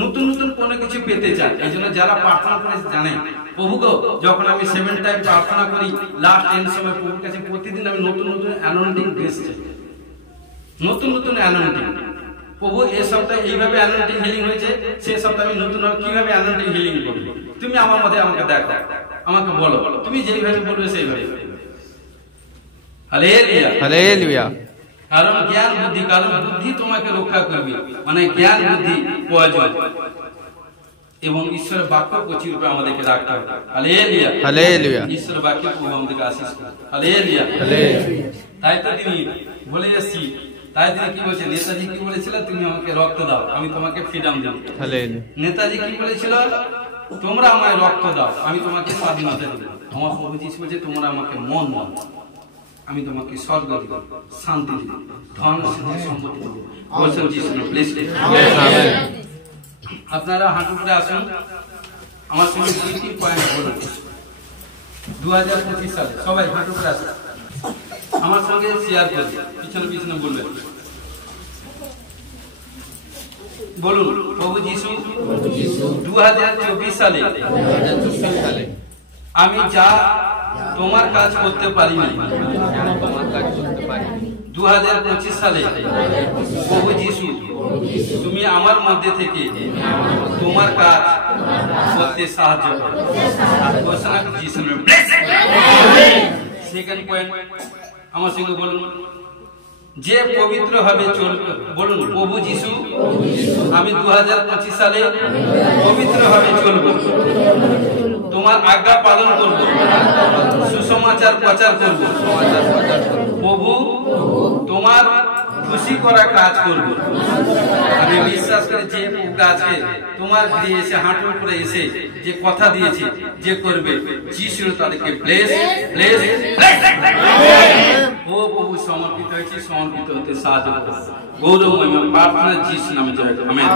নতুন নতুন কোনো কিছু পেতে চায়। এই জন্য যারা প্রার্থনা করে জানে প্রভু গো, যখন আমি 7 টাইম প্রার্থনা করি লাস্ট এন্ড সময় প্রভুর কাছে প্রতিদিন আমি নতুন নতুন অ্যানোইন্টিং গ্রেস চাই, নতুন নতুন অ্যানোইন্টিং। প্রভু এই সপ্তাহে এইভাবে অ্যানোইন্টিং হিলিং হয়েছে, সেই সপ্তাহে আমি নতুন ভাবে কিভাবে অ্যানোইন্টিং হিলিং করব, তুমি আমার মধ্যে আমাকে দেখো, আমাকে বলো, তুমি যেইভাবে বলবে সেইভাবে। Hallelujah hallelujah. কারণ জ্ঞান বুদ্ধি, কারণ বুদ্ধি তোমাকে রক্ষা করবে, মানে জ্ঞান বুদ্ধি প্রয়োজন এবং ঈশ্বরের বাক্য প্রচুর রূপে আমাদেরকে রাখতে হবে। Hallelujah hallelujah. ঈশ্বরের বাক্য প্রভু আমাদেরকে আশীষ করে। Hallelujah hallelujah. তাই তো তিনি বলে এসেছি, তাই তিনি কি বলেছেন, নেতাজি কি বলেছিল, তুমি আমাকে রক্ত দাও আমি তোমাকে ফ্রিডম দেব। হালেলুয়া। নেতাজি কি বলেছিল, তোমরা আমায় রক্ত দাও আমি তোমাকে স্বাধীনতা দেব। আমার প্রভু যিশু বলেছে, তোমরা আমাকে মন দাও আমি তোমাকে স্বর্গ দেব, শান্তি দেব, ধন সম্পত্তি দেব। বলছেন যিশু প্লিজ। আপনারা হাঁটু করে আসুন, আমার সঙ্গে 2টি পয়েন্ট বলুন। 2025 সালে সবাই হাঁটু করে আসুন, আমার সঙ্গে শেয়ার করুন, পিছনে পিছনে বলবেন। বলুন, প্রভু যিশু 2024 সালে আমি যা তোমার কাজ করতে পারিনি, 2025 সালে প্রভু যিশু তুমি আমার মধ্যে থেকে তোমার কাজ করতে সাহায্য করো। সেকেন্ড পয়েন্ট আমার সঙ্গে বলুন, যে পবিত্র ভাবে চলবে। বলুন, প্রভু যিশু আমি 2025 সালে পবিত্র ভাবে চলবো, তোমার আজ্ঞা পালন করব, সুসমাচার প্রচার করব, প্রভু তোমার খুশি করা কাজ করব। আমি বিশ্বাস করি যে কাজকে তোমার গৃহে এসে হাঁটুর উপরে এসে যে কথা দিয়েছে যে করবে, যিশু তাদেরকে ব্লেস ব্লেস। ও প্রভু সমর্পিত হয়েছে, সমর্পিত হতে সাহায্য করো। গৌরব মহিমা প্রার্থনা যিশু নামে জয় করো, আমেন।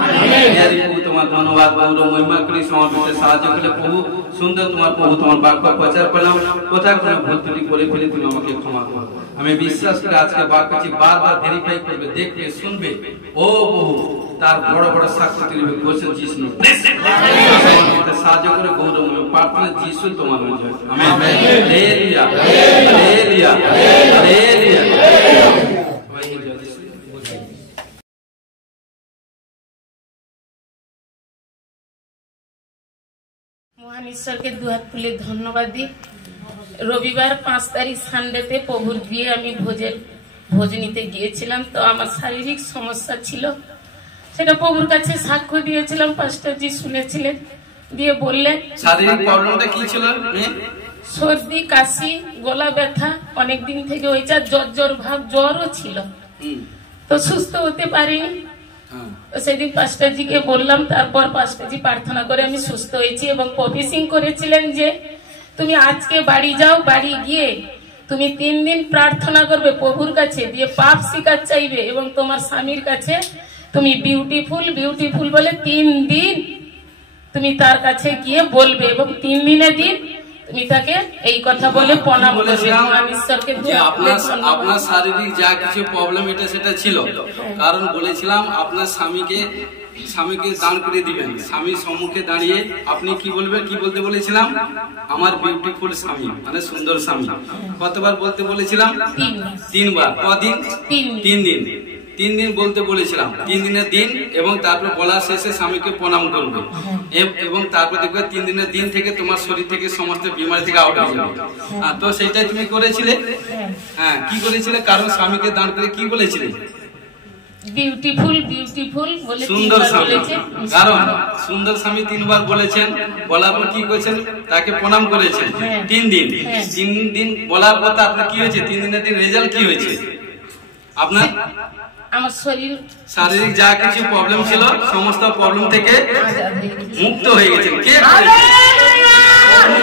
প্রভু তোমার ধন্যবাদ, গৌরব মহিমা করে সমর্পিত সাহায্য করলে প্রভু সুন্দর তোমার প্রভু তোমার বাক্য প্রচার করলাম, কোথায় কোনো ভুল ত্রুটি করে ফেলে তুমি আমাকে ক্ষমা করো। আমি বিশ্বাস করি আজকে বাক্যটি বারবার ভেরিফাই করবে, দেখবে, শুনবে। ও প্রভু তার বড় বড় সাক্ষ্য তুলবে। বলছেন যিশু সাহায্য করে, গৌরব মহিমা প্রার্থনা যিশু তোমার নামে জয় করো, আমেন। Hallelujah hallelujah hallelujah. মহান ঈশ্বরকে দুহাত খুলে ধন্যবাদ দিই। রবিবার 5 তারিখ সানডেতে প্রভুর গৃহে আমি ভোজ নিতে গিয়েছিলাম। তো আমার শারীরিক সমস্যা ছিল, সেটা প্রভুর কাছে সাক্ষ্য দিয়েছিলাম। পাস্টারজি শুনেছিলেন, দিয়ে বললেন শারীরিক প্রবলেমটা কি ছিল? সর্দি, কাশি, গলা ব্যথা অনেকদিন থেকে হয়েছে, জ্বর ভাব, জ্বরও ছিল। তো সুস্থ হতে পারিনি। সেদিন পাস্টারজিকে বললাম, তারপর পাস্টারজি প্রার্থনা করে আমি সুস্থ হয়েছি এবং প্রমিসিং করেছিলেন যে তুমি আজকে বাড়ি যাও, বাড়ি গিয়ে তুমি 3 দিন প্রার্থনা করবে প্রভুর কাছে, দিয়ে পাপ স্বীকার চাইবে এবং তোমার স্বামীর কাছে তুমি বিউটিফুল বিউটিফুল বলে 3 দিন তুমি তার কাছে গিয়ে বলবে এবং 3 দিনের দিন তুমি তাকে এই কথা বলে প্রণাম করবে। ঈশ্বরকে আপনার শারীরিক যা কিছু প্রবলেম এটা সেটা ছিল, কারণ বলেছিলাম আপনার স্বামীকে দান করে দিবেন। স্বামীর সম্মুখে দাঁড়িয়ে আপনি কি বলবেন, কি বলতে বলেছিলাম? আমার বিউটিফুল স্বামী, মানে সুন্দর স্বামী। কতবার বলতে বলেছিলাম? 3 বার। কদিন? 3 দিন। 3 দিন বলতে বলেছিলাম, 3 দিনের দিন, এবং তারপর বলা শেষে স্বামীকে প্রণাম করবে এবং তারপর দেখবে 3 দিনের দিন থেকে তোমার শরীর থেকে সমস্ত বিমারি থেকে আউট হয়ে যাবে। তো সেইটাই তুমি করেছিলে। হ্যাঁ, কি করেছিলে? কারণ স্বামীকে দান করে কি বলেছিলে? বিউটিফুল বিউটিফুল বলে সুন্দর স্বামী। কারণ সুন্দর স্বামী 3 বার বলেছেন, বলার পর কি করেছেন? তাকে প্রণাম করেছেন 3 দিন। 3 দিন বলার পর আপনার কি হয়েছে? 3 দিনের দিন রেজাল্ট কি হয়েছে? আপনার আমার শরীর শারীরিক যা কিছু প্রবলেম ছিল সমস্ত প্রবলেম থেকে মুক্ত হয়ে গেছেন। কে?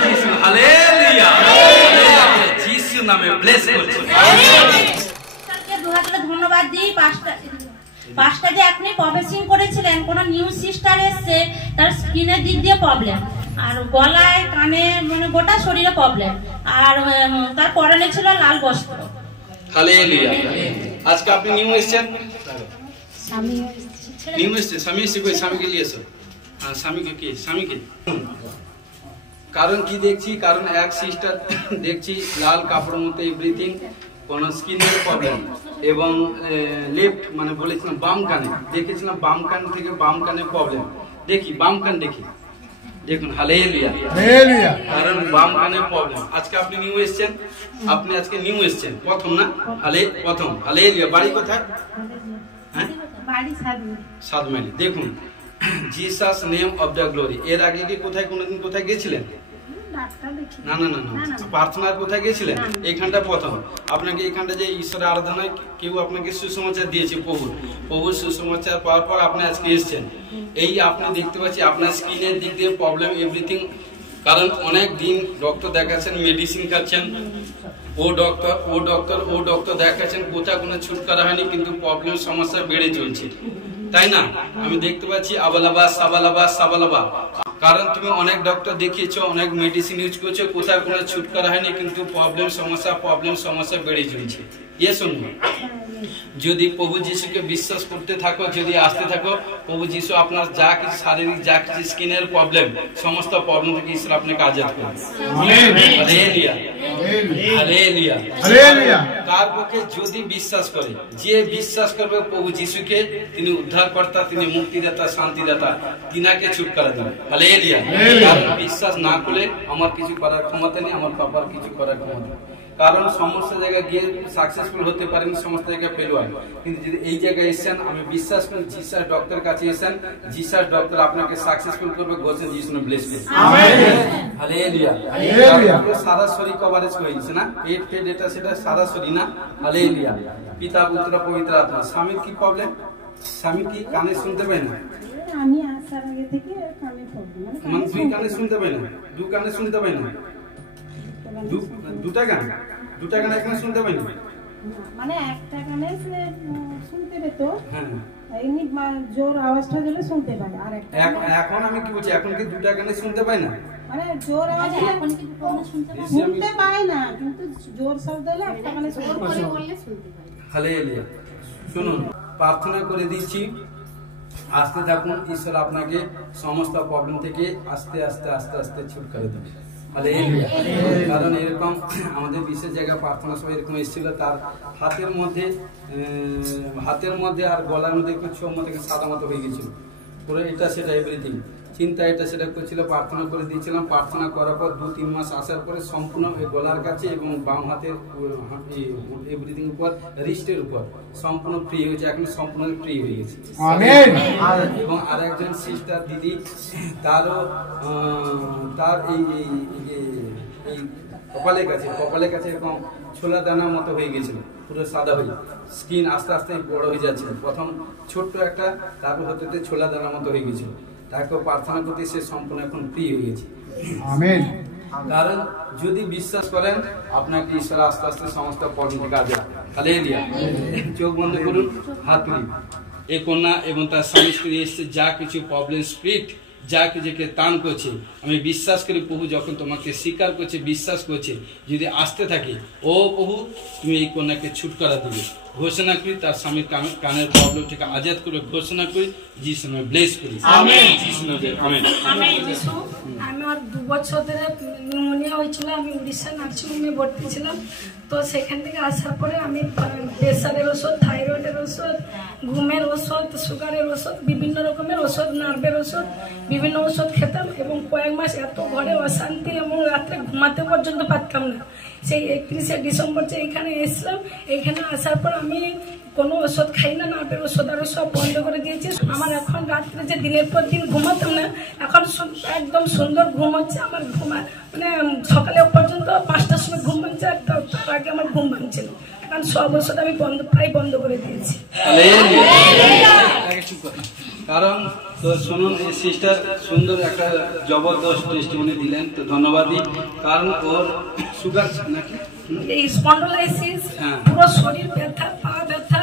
যিশু। হালেলুয়া। যিশু নামে ব্লেস করছি। ধন্যবাদ দিই। পাঁচটা যে আপনি প্রফেসিং করেছিলেন, কোন নিউ সিস্টার এসছে, তার স্কিনের দিক দিয়ে প্রবলেম, আর গলায়, কানে, মানে গোটা শরীরে প্রবলেম, আর তার পরনে ছিল লাল বস্ত্র। হালেলুয়া। আজকে আপনি নিউ এসেছেন, স্বামী এসছে, কই স্বামীকে নিয়ে এসো। স্বামীকে কে স্বামীকে কারণ কি দেখছি কারণ এক সিস্টার দেখছি লাল কাপড়ের মতো এভরিথিং কোন স্কিনের প্রবলেম এবং লেফট মানে বলেছিলাম বাম কানে দেখেছিলাম বাম কান থেকে বাম কানে প্রবলেম দেখি বাম কান দেখি দেখুন হালেলুয়া হালেলুয়া কারণ বাম কানে প্রবলেম আজকে আপনি নিউ এসেছেন আপনি আজকে নিউ এসেছেন প্রথম না প্রথম হালেলুয়া বাড়ি কোথায় হ্যাঁ বাড়ি সাদমাইল দেখুন Jesus name of the glory এর আগে কি কোথায় কোনোদিন কোথায় গিয়েছিলেন না না না না প্রার্থনার কোথায় গিয়েছিলেন এইখানটা প্রথম আপনাকে এইখানটা যে ঈশ্বরের আরাধনায় কেউ আপনাকে সুসমাচার দিয়েছে প্রভুর সুসমাচার পাওয়ার পর আপনি আজকে এসেছেন এই আপনি দেখতে পাচ্ছি আপনার স্কিনের দিক দিয়ে প্রবলেম এভরিথিং কারণ অনেক দিন ডক্টর দেখাচ্ছেন মেডিসিন খাচ্ছেন ও ডক্টর দেখাচ্ছেন কোথাও কোনো ছুটকারা হয়নি কিন্তু প্রবলেম সমস্যা বেড়ে চলছে তাই না আমি দেখতে পাচ্ছি সাবালাবা কারণ তুমি অনেক ডক্টর দেখিয়েছো অনেক মেডিসিন ইউজ করছো কোথাও কোনো ছুটকারা হয়নি কিন্তু প্রবলেম সমস্যা বেড়ে চলছে ইয়ে শুনুন যদি প্রভু যিশুকে বিশ্বাস করতে থাকো যদি আসতে থাকো প্রভু যিশু আপনার যা কিছু শারীরিক যা কিছু স্কিনের প্রবলেম সমস্ত প্রবলেম থেকে ঈশ্বর আপনাকে আজাদ করবে হালেলুয়া হালেলুয়া হালেলুয়া তার পক্ষে যদি বিশ্বাস করে যে বিশ্বাস করবে প্রভু যিশুকে তিনি উদ্ধারকর্তা তিনি মুক্তিদাতা শান্তিদাতা তিনাকে ছুটকারা দেবেন হালেলুয়া কারণ বিশ্বাস না করলে আমার কিছু করার ক্ষমতা নেই আমার পাপার কিছু করার ক্ষমতা কারণ সমস্ত জায়গায় গিয়ে সাকসেসফুল হতে পারেন সমস্ত জায়গায় ফেলুয়ার কিন্তু যদি এই জায়গায় এসেছেন আমি বিশ্বাস করি জিসাস ডক্টর কাছে এসেছেন জিসাস ডক্টর আপনাকে সাকসেসফুল করবে গোসেন যিশুকে ব্লেস করবে আমেন হালেলুয়া হালেলুয়া সারা শরীর কভারেজ হয়েছে না পেট এটা সেটা সারা শরীর না হালেলুয়া পিতা পুত্র পবিত্র আত্মা স্বামীর কি প্রবলেম স্বামী কি কানে শুনতে পায় না আমি আসার আগে থেকে কানে প্রবলেম মানে দুই কানে শুনতে পায় না দু কানে শুনতে পায় না দুটা গান এখানে শুনতে পাইনি মানে একটা গানে শুনতে পেত হ্যাঁ এমনি জোর আওয়াজটা দিলে শুনতে পায় আর এখন আমি কি বলছি এখন কি দুটা গানে শুনতে পাই না মানে জোর আওয়াজ এখন কি শুনতে পায় না কিন্তু জোর শব্দ হলে একটা গানে শুনতে পায় হালেলুয়া শুনুন প্রার্থনা করে দিচ্ছি আসতে থাকুন ঈশ্বর আপনাকে সমস্ত প্রবলেম থেকে আস্তে আস্তে আস্তে আস্তে ছুটকারা দেবে কারণ এরকম আমাদের বিশেষ জায়গায় প্রার্থনা সবাই এরকম এসেছিল তার হাতের মধ্যে আর গলার মধ্যে একটু ছোট মতো সাদা মতো হয়ে গেছিল পুরো এটা সেটা এভরিথিং চিন্তা এটা সেটা করছিল প্রার্থনা করে দিয়েছিলাম প্রার্থনা করার পর 2-3 মাস আসার পরে সম্পূর্ণ গলার কাছে এবং বাম হাতের এভরিথিং উপর রিস্টের উপর সম্পূর্ণ ফ্রি হয়েছে এখন সম্পূর্ণ ফ্রি হয়ে গেছে আমেন এবং আরেকজন সিস্টার দিদি তার এই কপালের কাছে এরকম ছোলা দানার মতো হয়ে গেছিল পুরো সাদা হয়ে স্কিন আস্তে আস্তে বড় হয়ে যাচ্ছে প্রথম ছোট্ট একটা তারপর হতে ছোলা দানার মতো হয়ে গেছিল তাকে প্রার্থনা করতে সে সম্পূর্ণ এখন ফ্রি হয়ে গেছে আমেন কারণ যদি বিশ্বাস করেন আপনাকে ঈশ্বর আস্তে আস্তে সমস্ত প্রবলেম থেকে আজাদ হালেলুয়া চোখ বন্ধ করুন হাত তুলি এই কন্যা এবং তার স্বামী স্ত্রী এসে যা কিছু প্রবলেম স্পিরিট যা কিছুকে টান করছে আমি বিশ্বাস করি প্রভু যখন তোমাকে স্বীকার করছে বিশ্বাস করছে যদি আসতে থাকে ও প্রভু তুমি এই কন্যাকে ছুটকারা দিবে ঘোষণা করি তার স্বামীর কানের প্রবলেম থেকে আজাদ করে ঘোষণা করি যিশু নামে ব্লেস করি আমেন যিশু নামে আমেন আমেন যিশু আমার 2 বছর ধরে নিউমোনিয়া হয়েছিল আমি উড়িষ্যা নার্সিংহোমে ভর্তি ছিলাম তো সেখান থেকে আসার পরে আমি প্রেসারের ওষুধ থাইরয়েডের ওষুধ ঘুমের ওষুধ সুগারের ওষুধ বিভিন্ন রকমের ওষুধ নার্ভের ওষুধ বিভিন্ন ওষুধ খেতাম এবং কয়েক মাস এত ঘরে অশান্তি এবং রাত্রে ঘুমাতে পর্যন্ত পারতাম না সেই 31শে ডিসেম্বর যে এখানে এসলাম এখানে আসার পর আমি কোনো ওষুধ খাই না নার্ভের ওষুধ আরও সব বন্ধ করে দিয়েছি আমার এখন রাত্রে যে দিনের পর দিন ঘুমাতাম না এখন একদম সুন্দর ঘুম হচ্ছে আমার মানে সকালে পর্যন্ত 5টার সময় ঘুম ভাঙছে আর তার আগে আমার ঘুম ভাঙছিল এখন সব ওষুধ আমি প্রায় বন্ধ করে দিয়েছি কারণ তো শুনুন এই সিস্টার সুন্দর একটা জবরদস্ত টেস্টিমনি দিলেন তো ধন্যবাদই কারণ ওর সুগার নাকি এই স্পন্ডোলাইসিস পুরো শরীর ব্যথা পা ব্যথা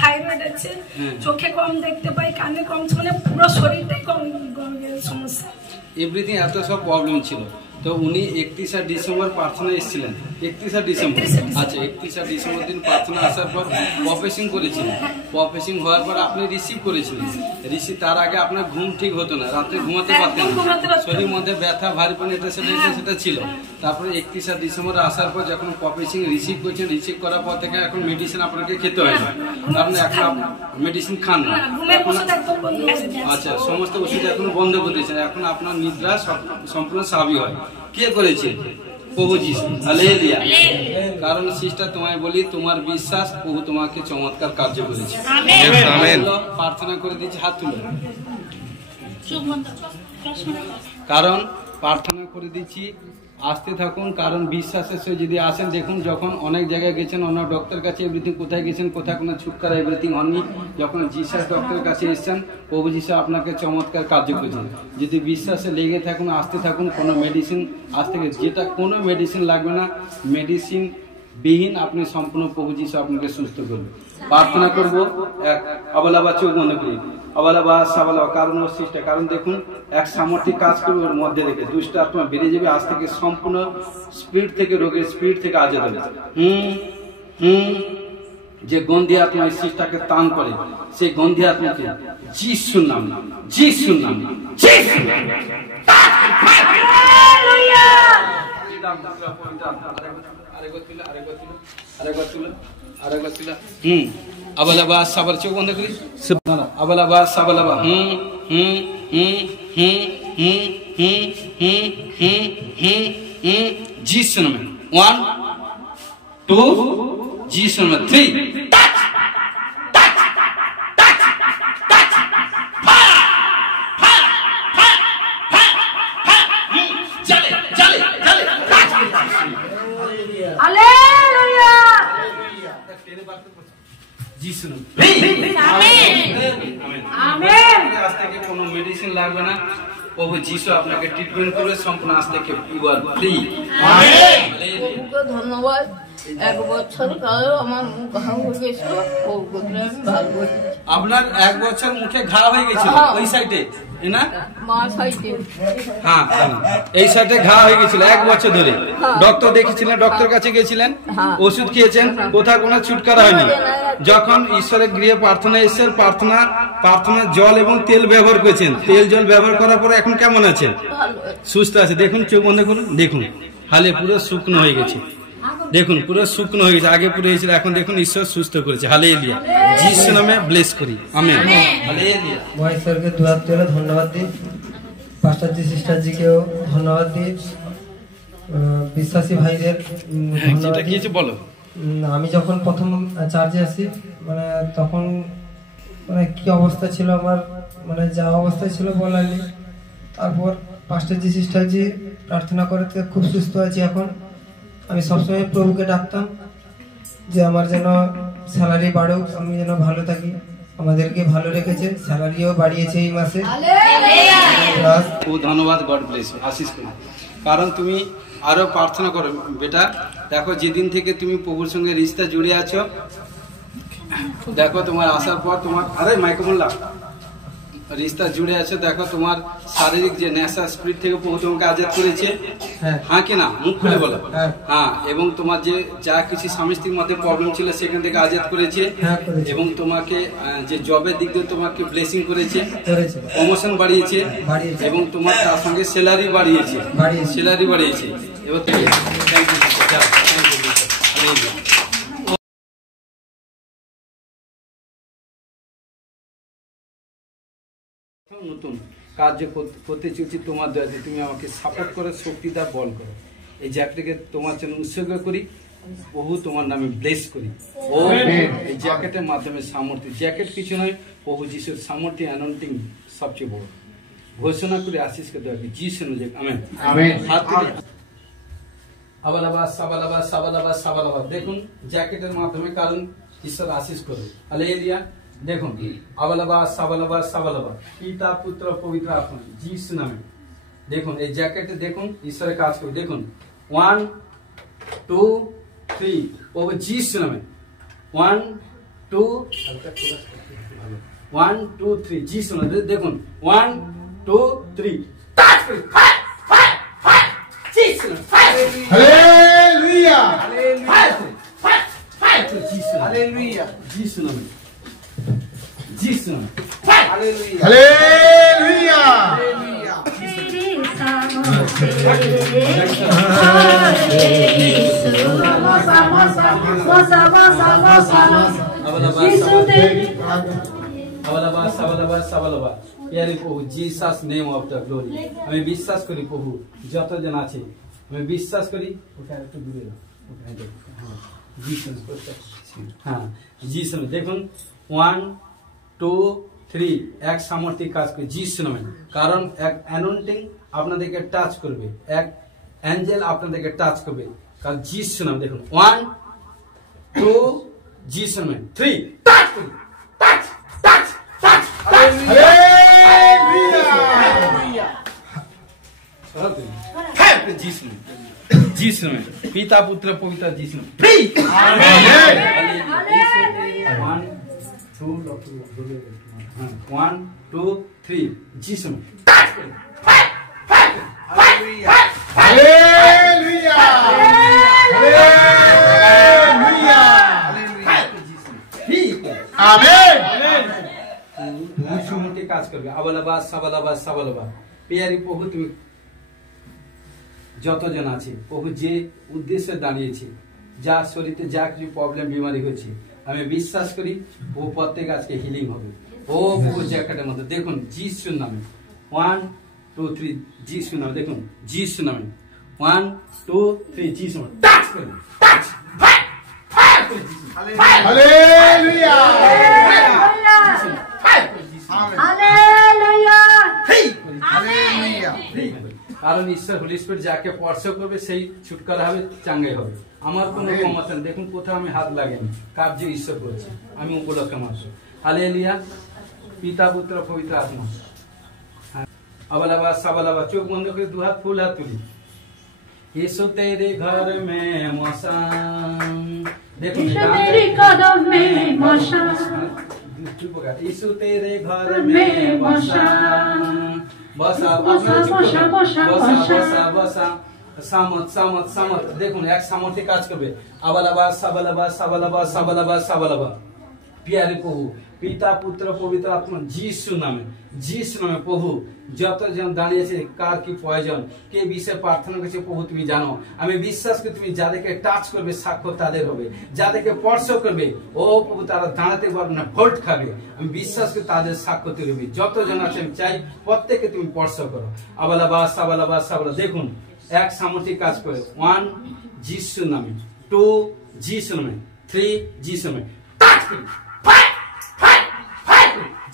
থাইরয়েড আছে চোখে কম দেখতে পাই কানে কম মানে পুরো শরীরটাই কম সমস্যা এভরিথিং এত সব প্রবলেম ছিল তো উনি 31 ডিসেম্বর প্রার্থনা এসেছিলেন, 31 ডিসেম্বর। আচ্ছা, 31 ডিসেম্বর দিন প্রার্থনা আসার পর প্রফেসিং করেছিলেন। প্রফেসিং হওয়ার পর আপনি রিসিভ করেছিলেন। রিসিভ তার আগে আপনার ঘুম ঠিক হতো না, রাত্রে ঘুমাতে পারতেন না, শরীরের মধ্যে ব্যথা ভারীপন এটা সেটা ছিল। তারপরে 31 ডিসেম্বর আসার পর যখন প্রফেসিং রিসিভ করছেন, রিসিভ করার পর থেকে এখন মেডিসিন আপনাকে খেতে হয় না, কারণ এখন মেডিসিন খান না। আচ্ছা, সমস্ত ওষুধ এখন বন্ধ করে দিয়েছেন, এখন আপনার নিদ্রা সম্পূর্ণ স্বাভাবিক হয়। কে করেছে? প্রভু যিশু। হালেলুয়া। কারণ সিস্টার তোমায় বলি, তোমার বিশ্বাস প্রভু তোমাকে চমৎকার কার্য করেছে। আমেন। প্রার্থনা করে দিয়েছি, হাত তুলে। কারণ প্রার্থনা করে দিচ্ছি, আসতে থাকুন, কারণ বিশ্বাসের সঙ্গে যদি আসেন, দেখুন যখন অনেক জায়গায় গেছেন, অন্য ডক্টর কাছে এভরিথিং, কোথায় গেছেন, কোথায় কোনো ছুটকারা এভরিথিং হননি, যখন জিসাস ডক্টরের কাছে এসছেন, প্রভু যিশু আপনাকে চমৎকার কার্য করেছেন। যদি বিশ্বাসে লেগে থাকুন, আসতে থাকুন, কোনো মেডিসিন আজ থেকে যেটা কোনো মেডিসিন লাগবে না, মেডিসিন বিহীন আপনি সম্পূর্ণ প্রভু যিশু আপনাকে সুস্থ করবে। প্রার্থনা করবো, আবালাবা চোখ বন্ধ করি, আবালাবা সাবালাবা, কারণ ওর সৃষ্টি, কারণ দেখুন এক সামর্থিক কাজ করবে ওর মধ্যে রেখে, দুষ্ট আত্মা বেরিয়ে যাবে, আজ থেকে সম্পূর্ণ স্পিড থেকে, রোগের স্পিড থেকে আজাদ হবে। যে গন্ধি আত্মা এই সৃষ্টিটাকে টান করে, সেই গন্ধি আত্মাকে যিশুর নাম, যিশুর নাম, যিশুর নাম। আবালাবা সাবার চোখ বন্ধ করি, আবালাবা সাবালাবা, যিশু নামে 1 2, যিশু নামে 3। কোনো মেডিসিন লাগবে না, প্রভু যিশু আপনাকে ট্রিটমেন্ট করবে সম্পূর্ণ, আজ থেকে ইউ আর ফ্রি। ধন্যবাদ। 1 বছর কালেও আমার মুখ ঘা হয়ে গেছিল, আপনার 1 বছর মুখে ঘা হয়ে গেছিল ওই সাইডে না, হ্যাঁ এই সাইডে ঘা হয়ে গেছিল 1 বছর ধরে। ডক্টর দেখেছিলেন, ডক্টর কাছে গেছিলেন, ওষুধ খেয়েছেন, কোথাও কোনো ছুটকারা হয়নি। যখন ঈশ্বরের গৃহে প্রার্থনা এসেছেন, প্রার্থনা জল এবং তেল ব্যবহার করেছেন, তেল জল ব্যবহার করার পরে এখন কেমন আছেন? সুস্থ আছে। দেখুন চোখ বন্ধ করুন, দেখুন হালে পুরো শুকনো হয়ে গেছে, দেখুন পুরো শুকনো হয়ে গেছে, আগে পুরো হয়েছিল, এখন দেখুন ঈশ্বর সুস্থ করেছে। হালেলুয়া। যিশু নামে ব্লেস করি, আমেন। হালেলুয়া। ঈশ্বরকে দুহাত তুলে ধন্যবাদ দিই, পাস্টারজি সিস্টারজিকেও ধন্যবাদ দিই, বিশ্বাসী ভাইদের ধন্যবাদ দিই। বলো, আমি যখন প্রথম চার্জে আসি, মানে তখন মানে কি অবস্থা ছিল আমার, মানে যা অবস্থা ছিল বলার নেই। তারপর পাস্টারজি সিস্টারজি প্রার্থনা করে খুব সুস্থ আছি এখন। আমি সবসময় প্রভুকে ডাকতাম যে আমার যেন স্যালারি বাড়ুক, আমি যেন ভালো থাকি। আমাদেরকে ভালো রেখেছে, স্যালারিও বাড়িয়েছে এই মাসে। ধন্যবাদ, গড ব্লেস ইউ, আশিস করুন। কারণ তুমি আরো প্রার্থনা করো বেটা। দেখো যেদিন থেকে তুমি প্রভুর সঙ্গে রিস্তা জুড়ে আছো, দেখো তোমার আসার পর তোমার মাইক্রোফোন রিস্তা জুড়ে আছে, দেখো তোমার শারীরিক যে নেশা স্পিরিট থেকে প্রভু তোমাকে আজাদ করেছে। হ্যাঁ কি না? মুখ খুলে বলো। হ্যাঁ, এবং তোমার যে যা কিছু স্বামী স্ত্রীর মধ্যে প্রবলেম ছিল সেখান থেকে আজাদ করেছে, এবং তোমাকে যে জবের দিক দিয়ে তোমাকে ব্লেসিং করেছে, প্রমোশন বাড়িয়েছে, এবং তোমার তার সঙ্গে স্যালারি বাড়িয়েছে, স্যালারি বাড়িয়েছে। এবার থ্যাংক ইউ। নতুন কার্য করতে চেয়েছি তোমার দয়াতে, তুমি আমাকে সাপোর্ট করে, শক্তি দা, বল করো। এই জ্যাকেটকে তোমার জন্য উৎসর্গ করি, প্রভু তোমার নামে ব্লেস করি। ও এই জ্যাকেটের মাধ্যমে সামর্থ্য, জ্যাকেট কিছু নয়, প্রভু যিশুর সামর্থ্য অ্যানন্টিং সবচেয়ে বড়। ঘোষণা করে আশিসকে দয়া করি, যিশু নামে আমেন। হাত তুলে আবালাবা সাবালাবা সাবালাবা সাবালাবা। দেখুন জ্যাকেটের মাধ্যমে কারণ ঈশ্বর আশিস করবে। হালেলুয়া। দেখুন আবালাবা সাবালাবা সাবালাবা, পিতা পুত্র পবিত্র আত্মা, যিশু নামে। দেখুন এই জ্যাকেটে দেখুন ঈশ্বরের কাজ করে। দেখুন 1 2 3, প্রভু যিশু নামে 1 2 1 2 3, যিশু নামে। দেখুন 1 2 3, Jesus. Hallelujah. Hallelujah. Jesus name. Jesus name. Hallelujah. Hallelujah. Jesus name of the glory. আমি বিশ্বাস করি প্রভু যতজন আছে আমি বিশ্বাস করি ওখানে একটু দূরে হ্যাঁ যিশু দেখুন 1 2 3 এক সামর্থিক কাজ করে যিশু নামে কারণ এক অ্যানোইন্টিং আপনাদেরকে টাচ করবে এক অ্যাঞ্জেল আপনাদেরকে টাচ করবে কারণ যিশু নামে দেখুন 1 2 যিশু নামে 3 টাচ করুন touch touch touch hallelujah hallelujah যিশু যিশু নামে পিতা পুত্র পবিত্র যিশু নামে ফ্রি আমেন হালেলুয়া 1 2 3 যিশু নামে টাচ করুন হালেলুয়া হালেলুয়া হালেলুয়া আমেন মুসুমতে কাজ করবে আবালাবা সাবালাবা সাবালাবা পেয়ারি প্রভু তুমি যতজন আছে প্রভু যে উদ্দেশ্যে দাঁড়িয়েছে যা শরীরে যা কিছু প্রবলেম বিমারি হয়েছে আমি বিশ্বাস করি ও প্রত্যেক আজকে হিলিং হবে ও প্রভু জ্যাকেটের মধ্যে দেখুন যিশুর নামে 1 2 3 যিশুর নামে দেখুন যিশুর নামে 1 2 3 যিশুর নামে টাচ করুন টাচ হালেলুয়া কারণ ঈশ্বর হোলি স্পিরিট যাকে স্পর্শ করবে সেই ছুটকারা হবে চাঙ্গাই হবে আমার কোনো ক্ষমতা নেই দেখুন কোথাও আমি হাত লাগেনি কার্য ঈশ্বর করছে আমি উপলক্ষে মাত্র হালেলুয়া পিতা পুত্র পবিত্র আত্মা আবালাবা সাবালাবা চোখ বন্ধ করে দু হাত ফুল হাত তুলি यीशु तेरे घर में मौसम देखो तेरे कदम में मौसम यीशु तेरे घर में मौसम बसा बसा बसा बसा बसा बसा सामत सामत सामत देखो एक सामर्थ्य কাজ করবে আবালাবা সাবালাবা সাবালাবা সাবালাবা সাবালাবা प्यारे प्रभु पिता पुत्र पवित्र आत्मा যিশু নামে প্রভু যতজন দাঁড়িয়েছে কার কি প্রয়োজন কে বিষয়ে প্রার্থনা করছে প্রভু তুমি জানো আমি বিশ্বাস করি তুমি যাদেরকে টাচ করবে সাক্ষ্য তাদের হবে যাদেরকে স্পর্শ করবে ও প্রভু তারা দাঁড়াতে পারবে না ভোল্ট খাবে আমি বিশ্বাস করি তাদের সাক্ষ্য তুলে হবে যতজন আছে আমি চাই প্রত্যেককে তুমি স্পর্শ করো আবালাবা সাবালাবা সাবালা দেখুন এক সামর্থিক কাজ করে 1 যিশু নামে 2 যিশু নামে 3 যিশু নামে টাচ করুন